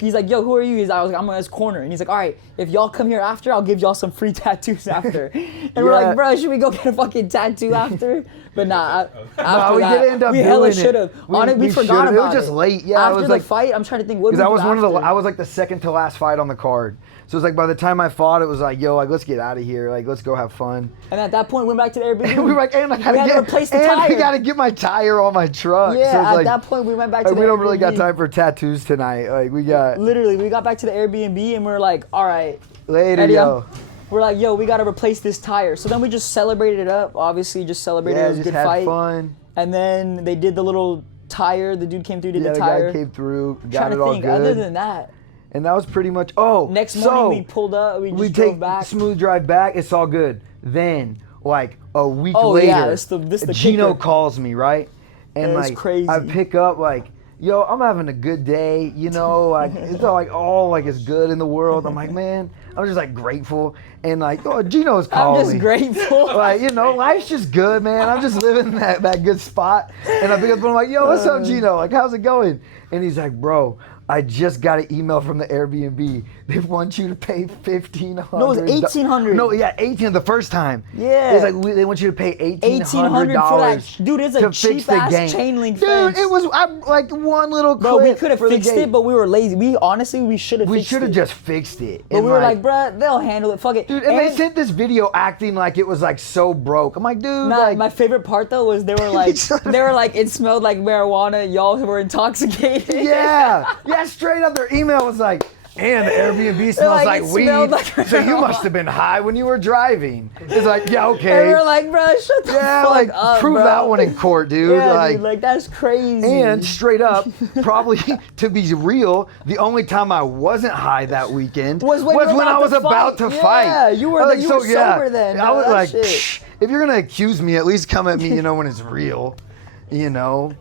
he's like, "Yo, who are you?" I was like, "I'm on his corner." And he's like, "All right, if y'all come here after, I'll give y'all some free tattoos after." And we're Yeah. like, "Bro, should we go get a fucking tattoo after?" But nah, after we that, did end up we hella doing it. should have. We forgot should've. about It was just late. Yeah, it after was the like- fight, I'm trying to think what Because did I we was do after? I was like the second to last fight on the card. So it's like by the time I fought, it was like, yo, like let's get out of here. Like let's go have fun. And at that point, we went back to the Airbnb. And we were like, and I gotta had to replace the and I tire. gotta get my tire on my truck. Yeah, so it's at like, that point, we went back to like, the we don't really got Airbnb. time for tattoos tonight. Like we got Literally, we got back to the Airbnb and we are like, all right. later, Eddie, yo. We're like, yo, we gotta replace this tire. So then we just celebrated it up. Obviously, just celebrated Yeah, it was a just good had fight. fun. And then they did the little tire. The dude came through, did Yeah, the the tire. guy came through, got Trying it to all think. good. Other than that, And that was pretty much. Oh, next morning so we pulled up. We just we drove take back. smooth drive back. It's all good. Then, like a week Oh, later, yeah, this the Gino kicker. calls me, right? And Yeah, it's like crazy. I pick up like, yo, I'm having a good day. You know, like it's all like it's good in the world. I'm like, man, I'm just like grateful. And like, oh, Gino's I'm calling just me. grateful. Like, you know, life's just good, man. I'm just living in that good spot. And I pick up the phone, I'm like, yo, what's up, Gino? Like, how's it going? And he's like, bro, I just got an email from the Airbnb. They want you to pay $1,500. No, it was $1,800. No, yeah, $1,800 the first time. Yeah. It's like they want you to pay $1,800 for that. Dude, it's a to fix the cheap-ass game. chain link Dude, fence. it was like one little clip. Bro, we could have for the fixed gate. it, but we were lazy. We honestly should have fixed it. We should have just fixed it. But And we were like, bruh, they'll handle it. Fuck it. dude, and they sent this video acting like it was like so broke. I'm like, dude, like, my favorite part though was they were like, it smelled like marijuana. Y'all were intoxicated. yeah, straight up. Their email was like, and the Airbnb smells like, like it weed, smelled like so you must have been high when you were driving. It's like, yeah, okay. And we were like, bruh, shut the yeah, fuck like up, prove bro. that one in court, dude. Yeah, dude, like that's crazy. And straight up, probably to be real, the only time I wasn't high that weekend was when I was about to fight. Yeah, you were, I was you were sober then. I was that like, shit. Psh, if you're gonna accuse me, at least come at me, you know, when it's real. You know,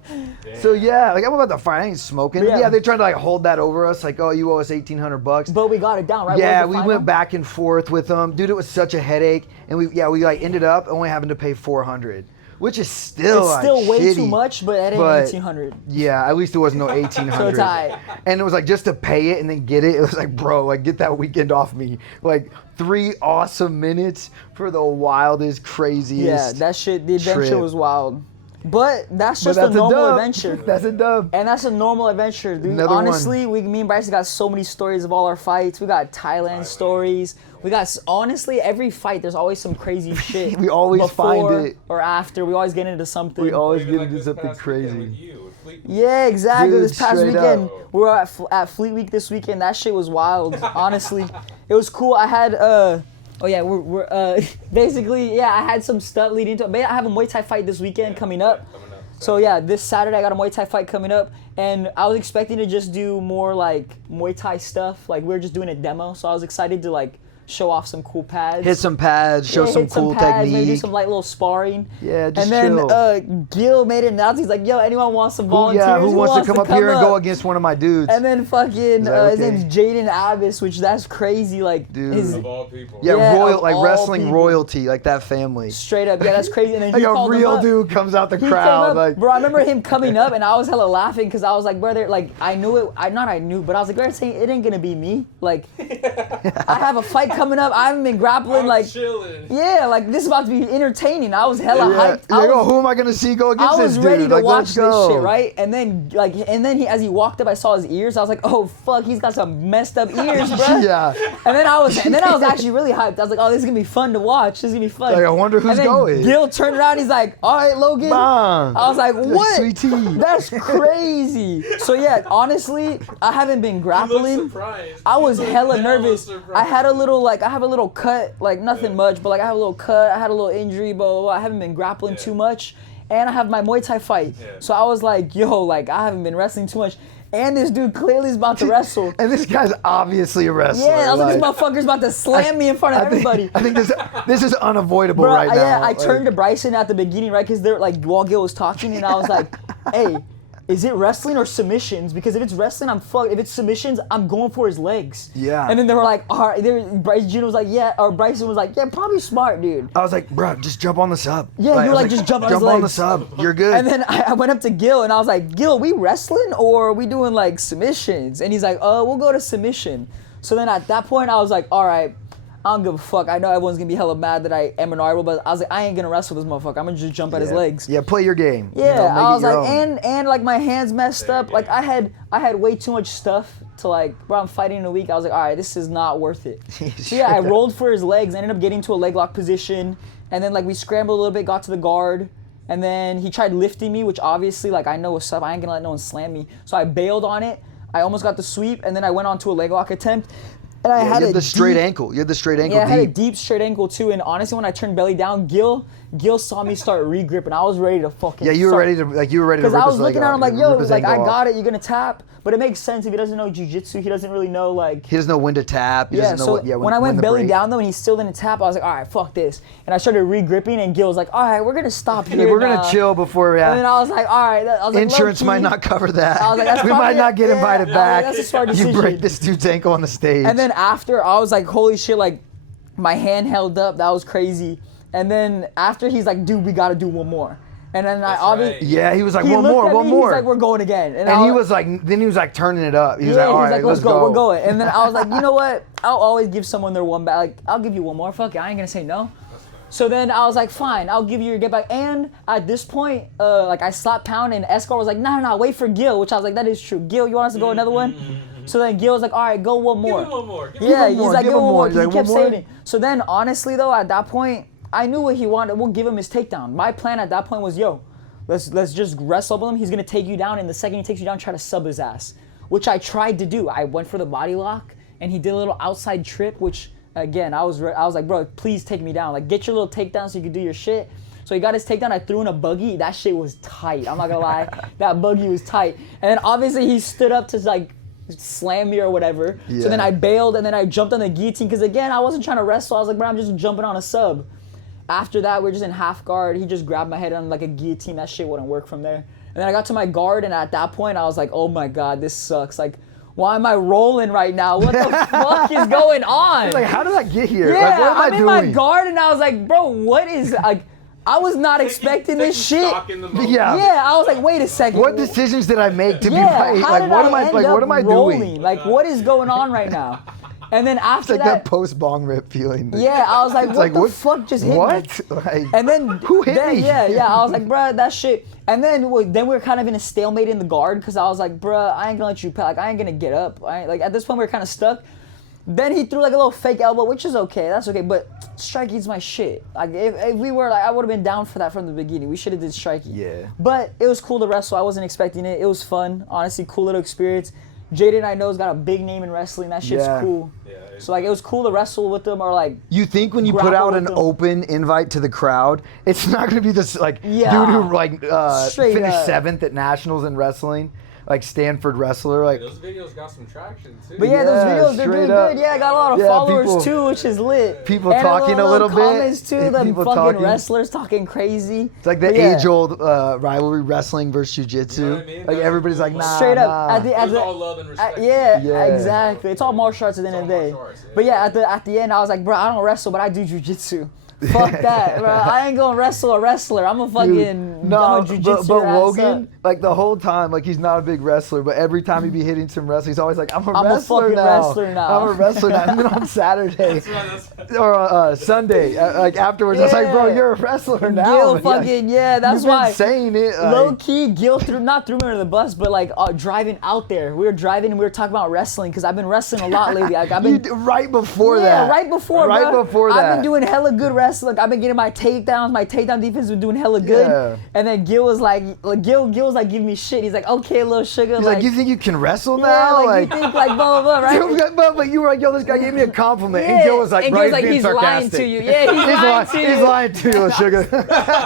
so yeah, like I'm about to fight. I ain't smoking. Yeah. Yeah, they're trying to like hold that over us, like, oh, you owe us $1,800. But we got it down, right? Yeah, What was we the went final? back and forth with them, dude. It was such a headache, and we like ended up only having to pay $400, which is still It's still like, way shitty. too much, but that ain't But 1,800. Yeah, at least there was no 1,800. So it's aight. And it was like just to pay it and then get it. It was like, bro, like get that weekend off me. Like 3 awesome minutes for the wildest, craziest. Yeah, that shit. The adventure trip. was wild. But that's But just a normal dub. adventure. That's a dub. And that's a normal adventure, dude. Another one. Honestly, me and Bryson got so many stories of all our fights. We got Thailand stories. We got, honestly, every fight, there's always some crazy shit. We always before find it. or after. We always get into something. We always Even get like into this something past weekend crazy. with you, with Fleet. Yeah, exactly. Dude, This past straight weekend, up. we were at Fleet Week this weekend. That shit was wild, honestly. It was cool. I had, we're basically, yeah, I had some stuff leading to it. I have a Muay Thai fight this weekend coming up. So yeah, this Saturday I got a Muay Thai fight coming up, and I was expecting to just do more like Muay Thai stuff. Like we were just doing a demo, so I was excited to like show off some cool pads. Hit some pads, show some hit cool pads, maybe do technique. some light little sparring. Yeah, just and chill. then Gil made an announcement. He's like, "Yo, anyone wants some volunteers? Yeah, who wants to come up here and go against one of my dudes? And then fucking that his okay? name's Jaden Abbas, which that's crazy. Like Dude. his Of all people. Yeah, Yeah, royal, of like all wrestling people. royalty, like that family. straight up, yeah, that's crazy. And then Like he a called him real up. dude comes out the He came crowd, up, like bro, I remember him coming up, and I was hella laughing because I was like, brother, like I knew it. I knew, but I was like, they're saying it ain't gonna be me. Like, I have a fight coming up. I haven't been grappling. I'm Like, chilling. yeah, like this is about to be entertaining. I was hella yeah. hyped. You're like, oh, who am I gonna see go against I this was dude? ready to Like, watch let's this go. shit, right? And then he, as he walked up, I saw his ears. I was like, oh fuck, he's got some messed up ears, bro. Yeah. And then I was actually really hyped. I was like, oh, this is gonna be fun to watch. This is gonna be fun. Like, I wonder who's and then going. Gil turned around. He's like, all right, Logan. Bang. I was like, what? Sweet tea. That's crazy. So yeah, honestly, I haven't been You grappling. look surprised. I was You look hella nervous. surprised. I had a little I have a little cut, like nothing much, but like I have a little cut. I had a little injury, blah, blah, blah. I haven't been grappling too much, and I have my Muay Thai fight. Yeah. So I was like, yo, like I haven't been wrestling too much, and this dude clearly is about to wrestle. And this guy's obviously a wrestler. Yeah, I was like, this motherfucker's about to slam me in front of everybody. I think this is unavoidable Bro, right now. yeah, I Like, turned to Bryson at the beginning, right? Because they're like, while Gil was talking, and I was like, hey, is it wrestling or submissions? Because if it's wrestling, I'm fucked. If it's submissions, I'm going for his legs. Yeah. And then they were like, all right, Bryson was like, yeah, or Bryson was like, yeah, probably smart, dude. I was like, bro, just jump on the sub. Yeah, you I were was like, just jump on his the legs. sub. You're good. And then I went up to Gil and I was like, Gil, we wrestling or are we doing like submissions? And he's like, we'll go to submission. So then at that point, I was like, all right, I don't give a fuck. I know everyone's gonna be hella mad that I am an honorable, but I was like, I ain't gonna wrestle this motherfucker. I'm gonna just jump at his legs. Yeah, play your game. Yeah, You know, make I it was your like, own. and like my hands messed up. Like I had way too much stuff to like, bro, I'm fighting in a week. I was like, all right, this is not worth it. So yeah, I rolled for his legs, ended up getting to a leg lock position, and then like we scrambled a little bit, got to the guard, and then he tried lifting me, which obviously like I know what's up. I ain't gonna let no one slam me. So I bailed on it. I almost got the sweep, and then I went on to a leg lock attempt. And I had you had the straight deep- ankle. You had the straight ankle Yeah, I had a deep. deep straight ankle too. And honestly, when I turned belly down, Gil saw me start re-gripping. I was ready to fucking. Yeah, you were start- ready to rip Because I was his leg looking at off. him like, Rip yo, his like I ankle got off. it. You're gonna tap, but it makes sense if he doesn't know jiu-jitsu. He doesn't really know like. He doesn't know when to tap. He Yeah, doesn't know so what, when I went to belly break. down though, and he still didn't tap, I was like, all right, fuck this. And I started re-gripping, and Gil was like, all right, we're gonna stop here. Like, we're now. gonna chill before. And then I was like, all right. I was like, Insurance low-key. might not cover that. I was like, that's we might probably- not get yeah, invited I was like, back. that's a smart You decision. break this dude's ankle on the stage. And then after, I was like, holy shit, like, my hand held up. That was crazy. And then after, he's like, dude, we got to do one more. And then That's I obviously... right. Yeah, he was like, He one looked more, at one me, more. He's like, we're going again. And he was like, then he was like turning it up. He was yeah, like, all he's right, like, let's go. we're going. And then I was like, you know what? I'll always give someone their one back. Like, I'll give you one more. Fuck it, I ain't gonna say no. So then I was like, fine, I'll give you your get back. And at this point, like I slapped pound and SKRAP was like, no, wait for Gil, which I was like, that is true. Gil, you want us to go another one? So then Gil was like, all right, go one more. Give him one more. Yeah, him he's more, like, give give him him one more. more. He He's like, kept one more? saying it. So then honestly though, at that point, I knew what he wanted. We'll give him his takedown. My plan at that point was, yo, let's just wrestle with him. He's gonna take you down, and the second he takes you down, try to sub his ass. Which I tried to do. I went for the body lock, and he did a little outside trip, which again, I was like, bro, please take me down. Like, get your little takedown so you can do your shit. So he got his takedown. I threw in a buggy. That shit was tight. I'm not gonna lie. That buggy was tight. And then obviously he stood up to like slam me or whatever. Yeah. So then I bailed and then I jumped on the guillotine because again, I wasn't trying to wrestle. I was like, bro, I'm just jumping on a sub. After that, we're just in half guard. He just grabbed my head on like a guillotine. That shit wouldn't work from there. And then I got to my guard, and at that point, I was like, oh my God, this sucks. Like, why am I rolling right now? What the fuck is going on? Like, how did I get here? Yeah, Like, what am I I'm doing? in my guard, and I was like, bro, what is, like, I was not expecting this shit. Stock in the moment. Yeah. Yeah, I was like, wait a second. What decisions did I make to be Yeah, right? how Like, did what I am I end like? up What am I rolling? doing? Like, what is going on right now? And then It's after like that post bong rip feeling. yeah, I was like, It's what like, the fuck just hit me? What? Like, And then who hit then, me? Yeah. I was like, bruh, that shit. And then we were kind of in a stalemate in the guard because I was like, bruh, I ain't gonna let you like, I ain't gonna get up. Like at this point we were kind of stuck. Then he threw like a little fake elbow, which is okay. That's okay. But striking's my shit. Like if we were like, I would have been down for that from the beginning. We should have did striking. Yeah. But it was cool to wrestle. I wasn't expecting it. It was fun. Honestly, cool little experience. Jaden I know has got a big name in wrestling. That shit's Yeah. cool. Yeah, So like it was cool to wrestle with them or like. You think when you put grapple out with an them. open invite to the crowd, it's not going to be this like Yeah. dude who like Straight finished up. 7th at nationals in wrestling, like Stanford wrestler, like Those videos got some traction too. But yeah, those Yeah, videos, they're straight doing up. good. Yeah, I got a lot of Yeah, followers people- too, which is lit. people And talking a little bit, comments too, and the people fucking talking. wrestlers talking crazy. it's like the But yeah, age-old rivalry, wrestling versus jiu-jitsu. You know what I mean? Like That's everybody's cool. like, nah, Straight up, nah. at the It was all love and respect. yeah, Yeah. exactly. It's all martial arts at the end It's of the all day. martial arts, yeah. But yeah, at the end, I was like, bro, I don't wrestle, but I do jujitsu. Fuck that, bro. I ain't gonna wrestle a wrestler. I'm a fucking Dude, no, I'm a jujitsu but ass Logan, up. like the whole time, like he's not a big wrestler, but every time he be hitting some wrestling, he's always like, I'm a wrestler fucking now. wrestler now." I'm a wrestler now. And then on Saturday That's or Sunday, like afterwards, I was like, bro, Yeah. you're a wrestler now. Gil Like, fucking that's you've been why. saying it. Low Like, key, Gil not threw me under the bus, but like driving out there, we were driving and we were talking about wrestling because I've been wrestling a lot lately. Like I've been right before yeah, that. right before, Right bro. before that. I've been doing hella good wrestling. Like, I've been getting my takedowns. My takedown defense has been doing hella good. Yeah. And then Gil was like Gil was like giving me shit. He's like, okay, little sugar. He's like, you think you can wrestle yeah, now? like you think like blah blah blah, right? but you were like, yo, this guy gave me a compliment. And Gil was like, and bro, Gil's like, being he's sarcastic. lying to you. Yeah, he's lying to you. He's lying to you, sugar.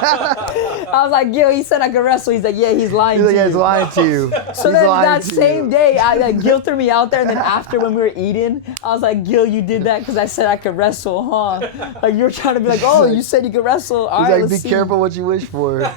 I was like, Gil, he said I could wrestle. He's like, yeah, he's lying He's like, to yeah, you. he's lying to you. So He's then lying that to same you. day, Gil threw me out there, and then after when we were eating, I was like, Gil, you did that because I said I could wrestle, huh? Like you were trying to be like, oh, you said you could wrestle. All He's right, like, let's be see. careful what you wish for.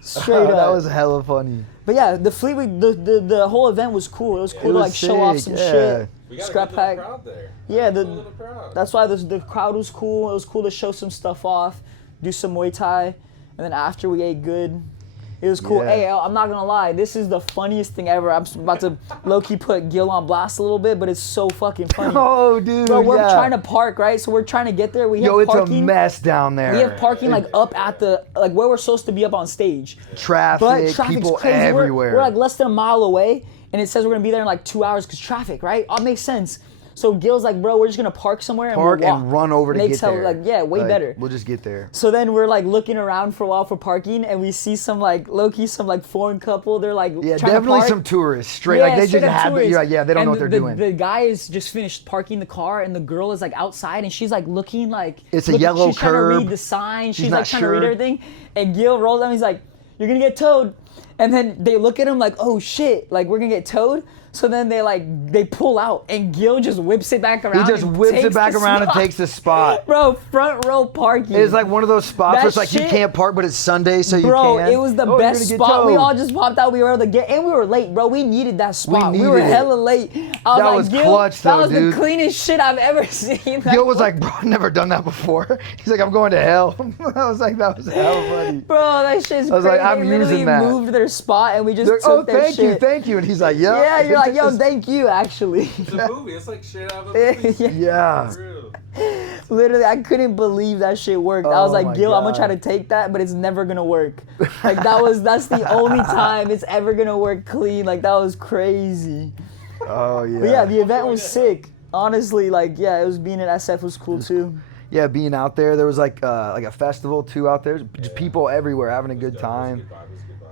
Straight up. That was hella funny. But yeah, the Fleetwood, the whole event was cool. It was cool It to was like show off sick, some yeah. shit. We got Scrap a good pack. little crowd there. Yeah, Good little crowd. that's why the crowd was cool. It was cool to show some stuff off, do some Muay Thai, and then after we ate good. It was cool. Yeah. Hey, I'm not gonna lie, this is the funniest thing ever. I'm about to low-key put Gil on blast a little bit, but it's so fucking funny. Oh, dude. Bro, we're yeah. trying to park, right? So we're trying to get there. We Yo, have it's parking. a mess down there. We have parking like up at the like where we're supposed to be up on stage. Traffic, But traffic's people crazy. everywhere. We're like less than a mile away, and it says we're gonna be there in like 2 hours because traffic, right? All makes sense. So Gil's like, bro, we're just gonna park somewhere Park and we'll walk. and run over to Makes get hell- there. Like, yeah, way Like, better. We'll just get there. So then we're like looking around for a while for parking, and we see some like low-key some like foreign couple. They're like Yeah, trying to definitely park. some tourists. Straight, like they straight just up have. tourists. You're like, yeah, they don't And know what they're doing. The guy is just finished parking the car, and the girl is like outside, and she's like looking like It's a yellow she's trying to curb. read the sign. She's not like trying to sure. read everything, and Gil rolls down. He's like, "You're gonna get towed." And then they look at him like, oh shit, like we're gonna get towed. So then they pull out, and Gil just whips it back around. He just whips it back around and takes the spot. Bro, front row parking. It's like one of those spots where it's like you can't park, but it's Sunday, so you can. Bro, it was the best spot. We all just popped out. We were able to get, and we were late, bro. We needed that spot. We were hella late. That was clutch, though, that was dude. the cleanest shit I've ever seen. Gil was like, bro, I've never done that before. He's like, I'm going to hell. I was like, that was hella funny. Bro, that shit's crazy. I was like, I'm using that. They moved their spot, and we just took their shit. Oh, thank you. And he's like, yeah. Yeah, you're like, yo, thank you, actually. It's a movie. It's like shit out of a movie. Yeah. For real. Literally, I couldn't believe that shit worked. I was Oh like, my Gil, I'm gonna God. try to take that, but it's never gonna work. Like that's the only time it's ever gonna work clean. Like that was crazy. Oh, yeah. But yeah, the event was sick. Honestly, like yeah, it was being at SF was cool too. Yeah, being out there. There was like a festival too out there. Just people everywhere having a good time.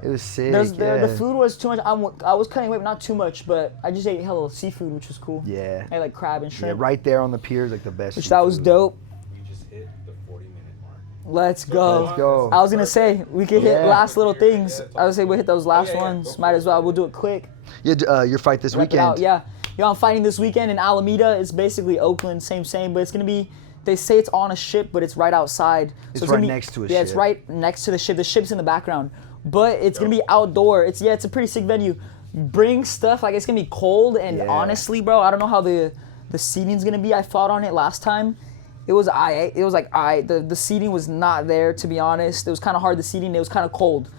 It was sick. The food was too much. I was cutting weight, not too much, but I just ate hella seafood, which was cool. Yeah. I ate like crab and Yeah, shrimp. right there on the piers, like the best. Which that was seafood. dope. We just hit the 40-minute mark. Let's go. Let's go. I was gonna say we could hit Yeah. last little things. I would say we hit those last yeah, ones. go Might for as it. well. We'll do it quick. Yeah, your fight this Wrap it weekend. out, yeah. Yo, I'm fighting this weekend in Alameda. It's basically Oakland, same, but it's gonna be. They say it's on a ship, but it's right outside. It's gonna right be, next to a Yeah, it's ship. right next to the ship. The ship's in the background, but it's gonna be outdoor. It's a pretty sick venue. Bring stuff. Like it's gonna be cold, and Yeah. honestly, bro, I don't know how the seating's gonna be. I fought on it last time. It was the seating was not there, to be honest. It was kind of hard, the seating. It was kind of cold.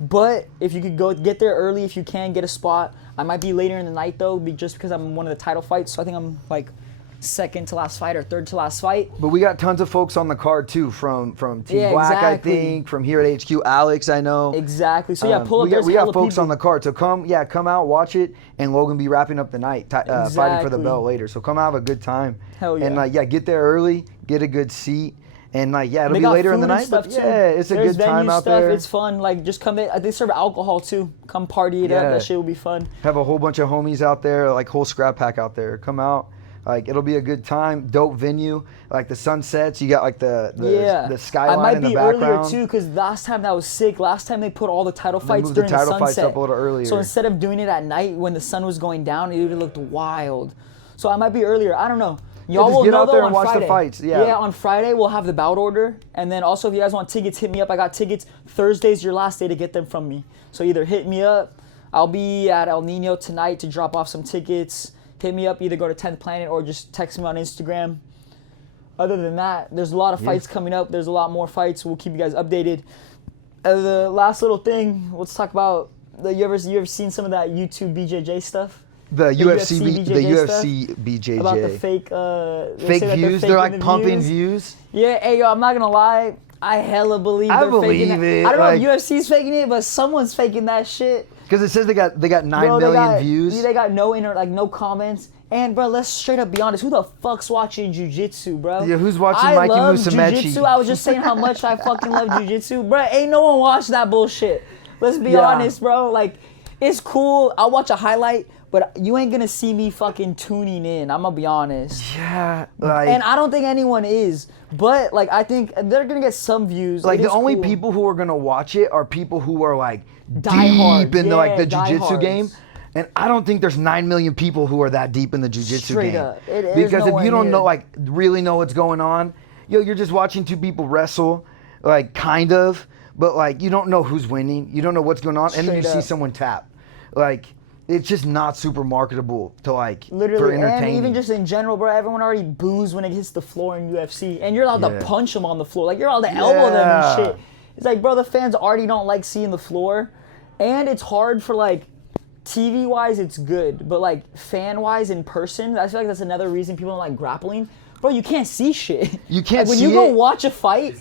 But if you could get there early, if you can get a spot. I might be later in the night though, just because I'm one of the title fights. So I think I'm like second to last fight or third to last fight. But we got tons of folks on the card too, from Team Yeah, Black, exactly. I think, from here at HQ, Alex, I know. Exactly. So yeah, pull up. We got, There's we got hella folks people. on the card, so come out, watch it, and Logan be wrapping up the night, fighting for the Exactly. belt later. So come have a good time. Hell yeah. And get there early, get a good seat, and it'll They be got later in the food and night. stuff But too. yeah, it's a There's good time venue out stuff. there. It's fun. Like just come in. They serve alcohol too. Come party it up. Yeah. That shit will be fun. Have a whole bunch of homies out there, like whole scrap pack out there. Come out. Like it'll be a good time. Dope venue. Like the sunsets. You got like the skyline I might in the be background. earlier too, because last time that was sick. Last time they put all the title fights moved the during the title fights sunset. up a little earlier. So instead of doing it at night when the sun was going down, it would have looked wild. So I might be earlier. I don't know. Y'all just will get know out though there on and watch the Friday. fights, yeah. Yeah, on Friday we'll have the bout order, and then also if you guys want tickets, hit me up. I got tickets. Thursday's your last day to get them from me. So either hit me up. I'll be at El Nino tonight to drop off some tickets. Hit me up. Either go to 10th Planet or just text me on Instagram. Other than that, there's a lot of fights coming up. There's a lot more fights. We'll keep you guys updated. The last little thing, let's talk about. You ever seen some of that YouTube BJJ stuff? The UFC BJJ BJJ. About the fake Fake views. They're like the pumping views. Yeah, hey yo, I'm not gonna lie. I hella believe they're faking believe it. it, I don't know like- if UFC's faking it, but someone's faking that shit. Because it says they got 9 Bro, million views. They got no comments. And bro, let's straight up be honest. Who the fuck's watching jiu-jitsu, bro? Yeah, who's watching I Mikey love Musumeci? jiu-jitsu. I was just saying how much I fucking love jiu-jitsu. Bro, ain't no one watch that bullshit. Let's be Yeah. honest, bro. Like, it's cool. I'll watch a highlight, but you ain't gonna see me fucking tuning in. I'm gonna be honest. Yeah, like And I don't think anyone is. But like, I think they're gonna get some views. like It the is only cool. people who are gonna watch it are people who are like Diehard, deep in the like the yeah, jiu-jitsu diehards. game. And I don't think there's 9 million people who are that deep in the jiu-jitsu Straight game. up. There's Because if nowhere you don't near. know, like, really know what's going on, you're just watching two people wrestle, like, kind of, but like, you don't know who's winning, you don't know what's going on, and then you Straight see up. someone tap. Like, it's just not super marketable to like for Literally, entertaining. and even just in general, bro, everyone already boos when it hits the floor in UFC. And you're allowed Yeah. to punch them on the floor. Like, you're allowed to elbow them Yeah. and shit. It's like, bro, the fans already don't like seeing the floor. And it's hard for, like, TV-wise, it's good. But, like, fan-wise, in person, I feel like that's another reason people don't like grappling. Bro, you can't see shit. You can't like, when see you go it. watch a fight,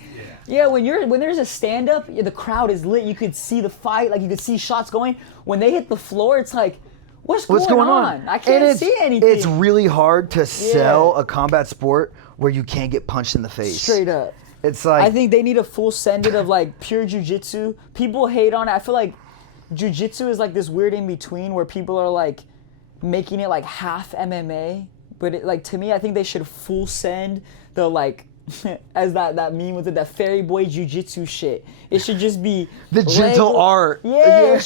yeah, when there's a stand-up, the crowd is lit. You could see the fight. Like, you could see shots going. When they hit the floor, it's like, what's going on? I can't And see anything. It's really hard to sell a combat sport where you can't get punched in the face. Straight up. It's like I think they need a full send it of like pure jiu-jitsu. People hate on it. I feel like jiu-jitsu is like this weird in between where people are like making it like half MMA. But it, like to me, I think they should full send the like as that meme with that fairy boy jiu-jitsu shit. It should just be The gentle art. Yeah, it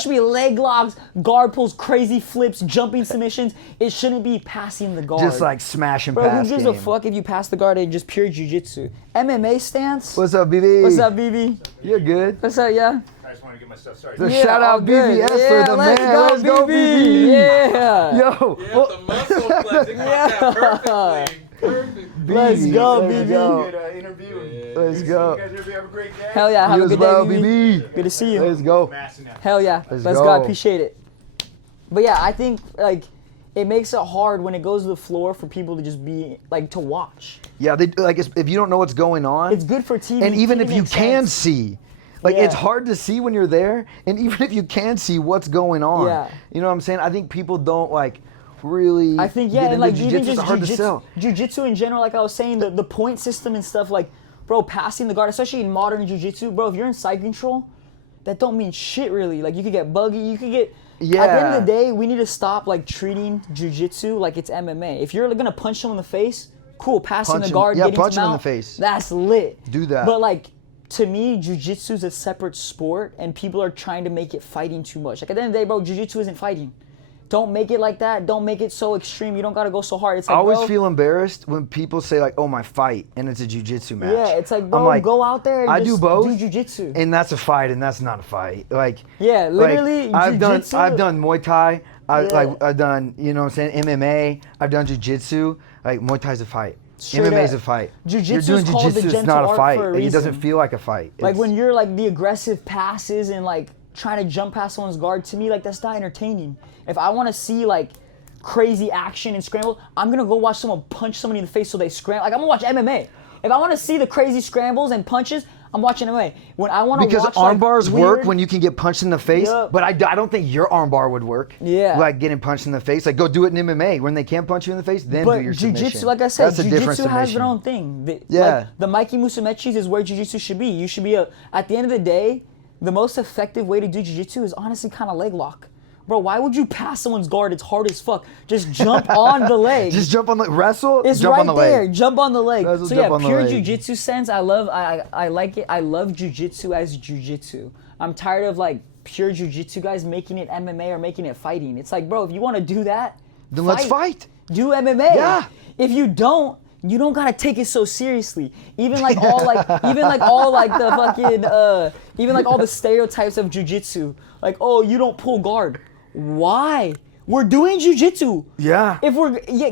should be leg locks, guard pulls, crazy flips, jumping submissions. It shouldn't be passing the guard. Just like smash and Bro, pass who gives game. a fuck if you pass the guard and just pure jiu-jitsu? MMA stance? What's up, BB? What's up, BB? You're good. What's up, yeah? I just want to get my stuff started. So Yeah, shout all out good. BBS Yeah, for the let's man. go, Let's go, BB. BB. Yeah. Yo. Yeah, well, the muscle flexing like that perfectly. Perfect. Let's go, Let's BB. go. Good interview. Let's See go. you guys interview. Have a great day. Hell yeah, have You a as good well, day, BB. BB. Good to see you. Let's go. Massing out. Hell yeah. Let's Let's go. go. I appreciate it. But yeah, I think like it makes it hard when it goes to the floor for people to just be like to watch. Yeah, they like if you don't know what's going on. It's good for TV. And even TV if you makes can sense. see, like Yeah. it's hard to see when you're there. And even if you can see what's going on, Yeah. you know what I'm saying? I think people don't like really. I think get and into like jiu-jitsu. even It's just hard to sell. jiu-jitsu in general, like I was saying, the point system and stuff, like, bro, passing the guard, especially in modern jiu-jitsu, bro, if you're in side control, that don't mean shit really. Like you could get buggy, you could get. At the end of the day, we need to stop like treating jiu-jitsu like it's MMA. If you're gonna punch someone in the face, cool, passing Punch the him- guard, yeah, getting punch to him in mount, the face. That's lit. Do that. But like, to me, jiu-jitsu is a separate sport, and people are trying to make it fighting too much. Like at the end of the day, bro, jiu-jitsu isn't fighting. Don't make it like that. Don't make it so extreme. You don't gotta go so hard. It's like, I always bro, feel embarrassed when people say like, "Oh, my fight," and it's a jiu-jitsu match. yeah, it's like, bro, I'm like, go out there and I just do both, do jiu-jitsu. and that's a fight, and that's not a fight. Like, Yeah, literally, like, jiu-jitsu- I've done Muay Thai. Yeah. I've done, you know what I'm saying, MMA. I've done jiu-jitsu. Like Muay Thai's a fight. Straight MMA is up. a fight. Jiu-jitsu You're doing is called the jiu-jitsu. It's gentle not a art fight. for a Like, it doesn't reason. feel like a fight. Like It's- when you're like the aggressive passes and like trying to jump past someone's guard, to me, like that's not entertaining. If I want to see like crazy action and scramble, I'm gonna go watch someone punch somebody in the face so they scramble. Like I'm gonna watch MMA. If I want to see the crazy scrambles and punches, I'm watching MMA. When I want to because watch arm like, bars work weird- when you can get punched in the face, Yup. but I don't think your arm bar would work. Yeah. Like getting punched in the face. Like go do it in MMA. When they can't punch you in the face, then But do your jiu-jitsu, submission. like I said, That's a different jiu-jitsu has submission. their own thing. Yeah. Like, the Mikey Musumechis is where jiu-jitsu should be. You should be at the end of the day, the most effective way to do jiu-jitsu is honestly kind of leg lock. Bro, why would you pass someone's guard? It's hard as fuck. Just jump on the leg. Just jump on the wrestle. It's jump right on the there. leg. Jump on the leg. Wrestle, So jump yeah, on the pure leg. jiu-jitsu sense. I like it. I love jiu-jitsu as jiu-jitsu. I'm tired of like pure jiu-jitsu guys making it MMA or making it fighting. It's like, bro, if you want to do that, Then let's fight. Do MMA. Yeah. If you don't, you don't gotta take it so seriously. Even like all like the fucking even like all the stereotypes of jiu-jitsu. Like, oh, you don't pull guard. Why? We're doing jiu-jitsu. Yeah.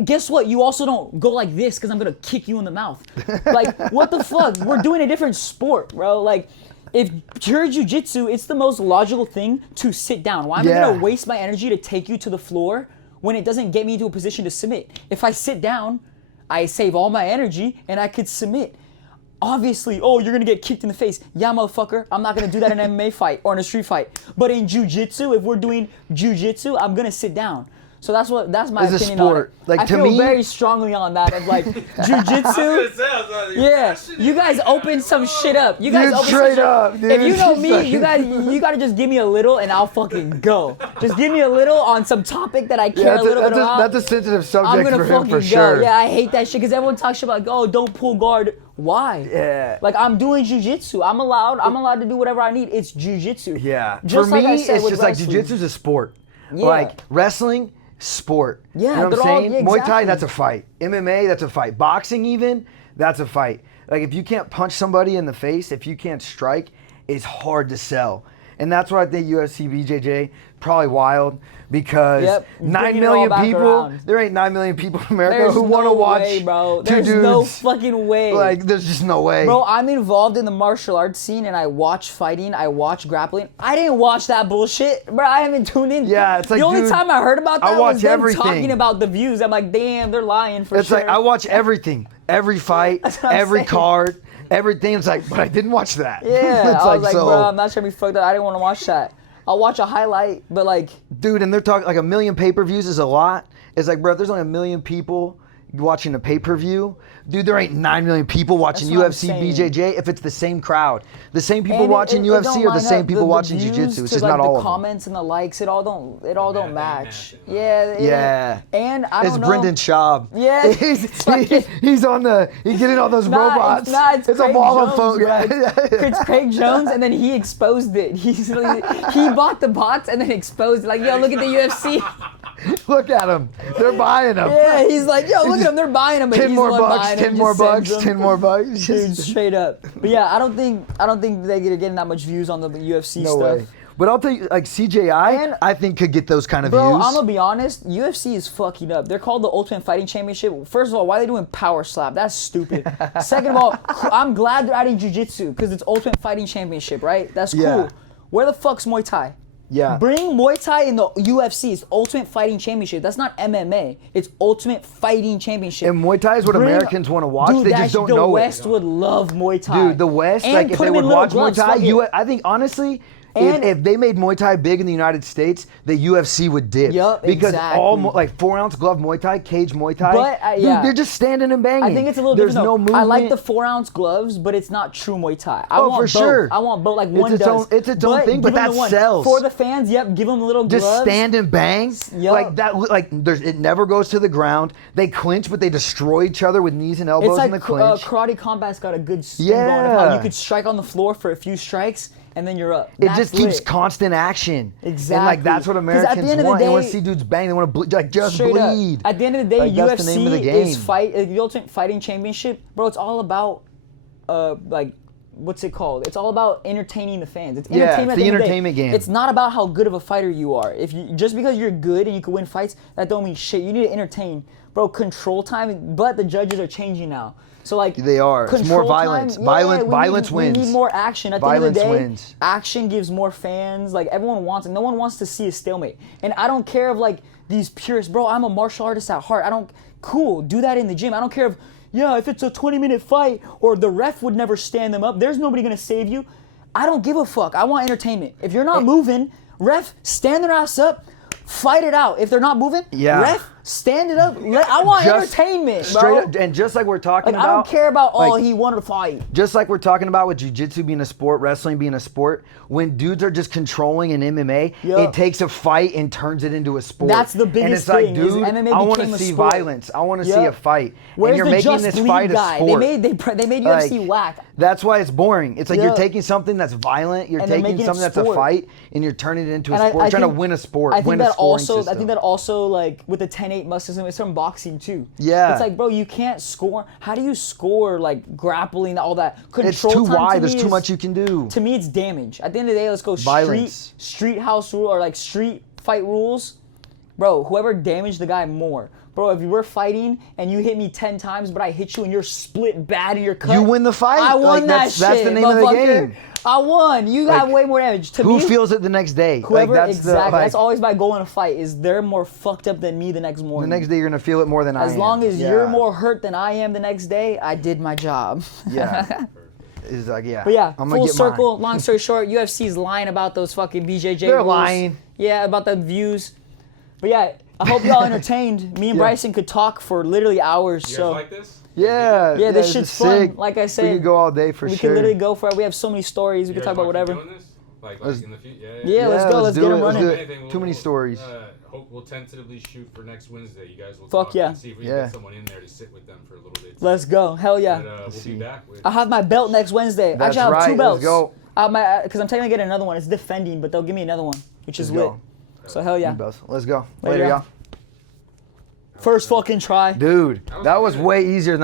Guess what? You also don't go like this because I'm gonna kick you in the mouth. Like, what the fuck? We're doing a different sport, bro. Like, if pure jiu-jitsu, it's the most logical thing to sit down. Why am I Yeah. gonna waste my energy to take you to the floor when it doesn't get me into a position to submit? If I sit down, I save all my energy and I could submit. Obviously, oh, you're gonna get kicked in the face. Yeah, motherfucker, I'm not gonna do that in an MMA fight or in a street fight. But in jiu-jitsu, if we're doing jiu-jitsu, I'm gonna sit down. So that's my It's a opinion sport. on it. Like, I to feel me- very strongly on that of like jiu-jitsu. Yeah, you guys open some shit up. You guys Dude, open straight some up, shit. dude. If you know It's me, like- you gotta just give me a little and I'll fucking go. Just give me a little on some topic that I care a little bit about. That's a sensitive I'm subject gonna for him fucking for go. sure. Yeah, I hate that shit because everyone talks shit about, oh, don't pull guard. Why? Yeah. Like I'm doing jujitsu. I'm allowed to do whatever I need. It's jujitsu. Yeah. Just for like I me, said it's with just like wrestling. jiu-jitsu's a sport. Yeah. Like wrestling, sport. Yeah, You know what they're I'm all- saying? yeah, Muay Thai, exactly. that's a fight. MMA, that's a fight. Boxing even, that's a fight. Like if you can't punch somebody in the face, if you can't strike, it's hard to sell. And that's why I think UFC BJJ probably wild because Yep, 9 bringing it all million back people, around. there ain't 9 million people in America There's who want to no watch way, bro. two There's dudes. no fucking way. Like there's just no way. Bro, I'm involved in the martial arts scene and I watch fighting, I watch grappling. I didn't watch that bullshit, bro. I haven't tuned in. Yeah, it's like, the only dude, time I heard about I that watch was them everything. talking about the views. I'm like, damn, they're lying for It's sure. like I watch everything, every fight, That's what I'm every saying. card, everything. It's like, but I didn't watch that. Yeah, It's I was like, so, bro, I'm not trying to be fucked up. I didn't want to watch that. I'll watch a highlight, but like, dude, and they're talking like 1 million pay-per-views is a lot. It's like, bro, if there's only 1 million people watching a pay-per-view, dude, there ain't 9 million people watching That's what I'm UFC, saying. BJJ if it's the same crowd. The same people And watching it UFC don't are the line same up. people The watching views jiu-jitsu. It's to, just like, not all the of them. comments and the likes, it all don't match. matching. Yeah. Yeah. And I It's don't know. Brendan Schaub. Yeah, it's fucking- he's on the, he's getting all those robots. It's a Craig wall of Jones, folk. bro. It's Craig Jones, and then he exposed it. He bought the bots and then exposed it. Like, yo, look at the UFC. Look at them. They're buying them. Yeah, he's like, yo, look at them. They're buying them. 10 more bucks, 10 more bucks, 10 more bucks. Dude, straight up. But yeah, I don't think they're getting that much views on the UFC No stuff. way. But I'll tell you, like CJI, And- I think could get those kind of Bro, views. I'm gonna be honest. UFC is fucking up. They're called the Ultimate Fighting Championship. First of all, why are they doing power slap? That's stupid. Second of all, I'm glad they're adding jiu-jitsu because it's Ultimate Fighting Championship, right? That's cool. Yeah. Where the fuck's Muay Thai? Yeah. Bring Muay Thai in the UFC. It's Ultimate Fighting Championship. That's not MMA. It's Ultimate Fighting Championship. And Muay Thai is what Americans wanna watch. Dude, They just don't know The it. West would love Muay Thai. Dude, the West, And like if put they them in would little watch gloves, Muay Thai, fuck it. I think honestly, And- if they made Muay Thai big in the United States, the UFC would dip. Yup, because all exactly. like 4-ounce glove Muay Thai, cage Muay Thai, But, dude, yeah. they're just standing and banging. I think it's a little There's different. no though. movement. I like the 4-ounce gloves, but it's not true Muay Thai. I Oh, want for both. sure. I want both. Like It's one its does. own- it's its own thing, but give 'em that the one. sells. For the fans. Yep, give them the little just gloves. stand and bang, Yup. like that. Like it never goes to the ground. They clinch, but they destroy each other with knees and elbows It's like in the clinch. karate combat's got a good spin going of how Yeah. you could strike on the floor for a few strikes and then you're up. It That's just keeps lit. constant action. Exactly. And like that's what 'Cause at the Americans end of the want. They want day- to see dudes bang. They want to just Straight up. bleed. At the end of the day, Like, that's the UFC name of the is game. the Ultimate Fighting Championship, bro. It's all about, like, what's it called? It's all about entertaining the fans. It's Yeah, entertainment. it's at the end of day. entertainment game. It's not about how good of a fighter you are. If you just because you're good and you can win fights, that don't mean shit. You need to entertain, bro. Control time, but the judges are changing now. So like They are. It's more control time, violence. yeah, Violence wins. We need more action. At Violence the end of the day, wins. action gives more fans. Like everyone wants it. No one wants to see a stalemate. And I don't care if like these purists, bro. I'm a martial artist at heart. I don't. Cool. Do that in the gym. I don't care if if it's a 20-minute fight or the ref would never stand them up. There's nobody gonna save you. I don't give a fuck. I want entertainment. If you're not moving, ref, stand their ass up. Fight it out. If they're not moving, Yeah. ref, stand it up. I want Just entertainment, Straight bro. up, and just like we're talking Like, about, I don't care about like, he wanted to fight. just like we're talking about with jiu-jitsu being a sport, wrestling being a sport, when dudes are just controlling in MMA, Yup. it takes a fight and turns it into a sport. That's the And biggest it's like, thing, is dude, MMA I want became to a see sport. violence. I want to see Yup. a fight. Where's and you're the making Just this Bleed fight guy? a sport. They made UFC Like, whack. That's why it's boring. It's like you're Yup. taking something that's violent, you're And they're taking making it something that's a sport. fight, and you're turning it into a And sport. You're trying think- to win a sport, I think win a that scoring also. system. I think that also like with the 10-8 must system, it's from boxing too. Yeah. It's like, bro, you can't score. How do you score like grappling, all that? Control It's too time wide. to There's me too is- much you can do. To me, it's damage. At the end of the day, let's go Violence. street house rule or like street fight rules. Bro, whoever damaged the guy more. Bro, if you were fighting and you hit me 10 times, but I hit you and you're split bad and you're cut. You win the fight. I won Like, that that's- shit. that's the name of the motherfucker. game. I won. You got Like, way more damage. To Who me, feels it the next day? whoever like, that's exactly. The, That's always my goal in a fight. Is they're more fucked up than me the next morning. the next day you're gonna feel it more than I am. As long as Yeah. you're more hurt than I am the next day, I did my job. Yeah. It's like, yeah. But yeah, I'm gonna full get circle. mine. Long story short, UFC's lying about those fucking BJJ They're rules. lying. Yeah, about the views. But yeah, I hope y'all entertained. Me and Yeah. Bryson could talk for literally hours. You guys So like this? Yeah. yeah, this it's shit's sick. fun. Like I said, we could go all day for we sure. could literally go for it. We have so many stories. We You could guys talk about wanna keep whatever. doing this? Like Let's- in the future? Yeah, let's go. Let's do get it. 'em Let's running. do Anything, it. Too many stories. Hope we'll tentatively shoot for next Wednesday. You guys will Fuck talk yeah. and see if we Yeah. can get someone in there to sit with them for a little bit. Let's go. Hell yeah. But, we'll be back with. I have my belt next Wednesday. That's Actually, I have right. two belts. Let's go. Because I'm technically getting another one. It's defending, but they'll give me another one, which is Let's lit. go. So hell yeah. Let's go. Later, Later, y'all. y'all. First fucking try. Dude, that was good. way easier than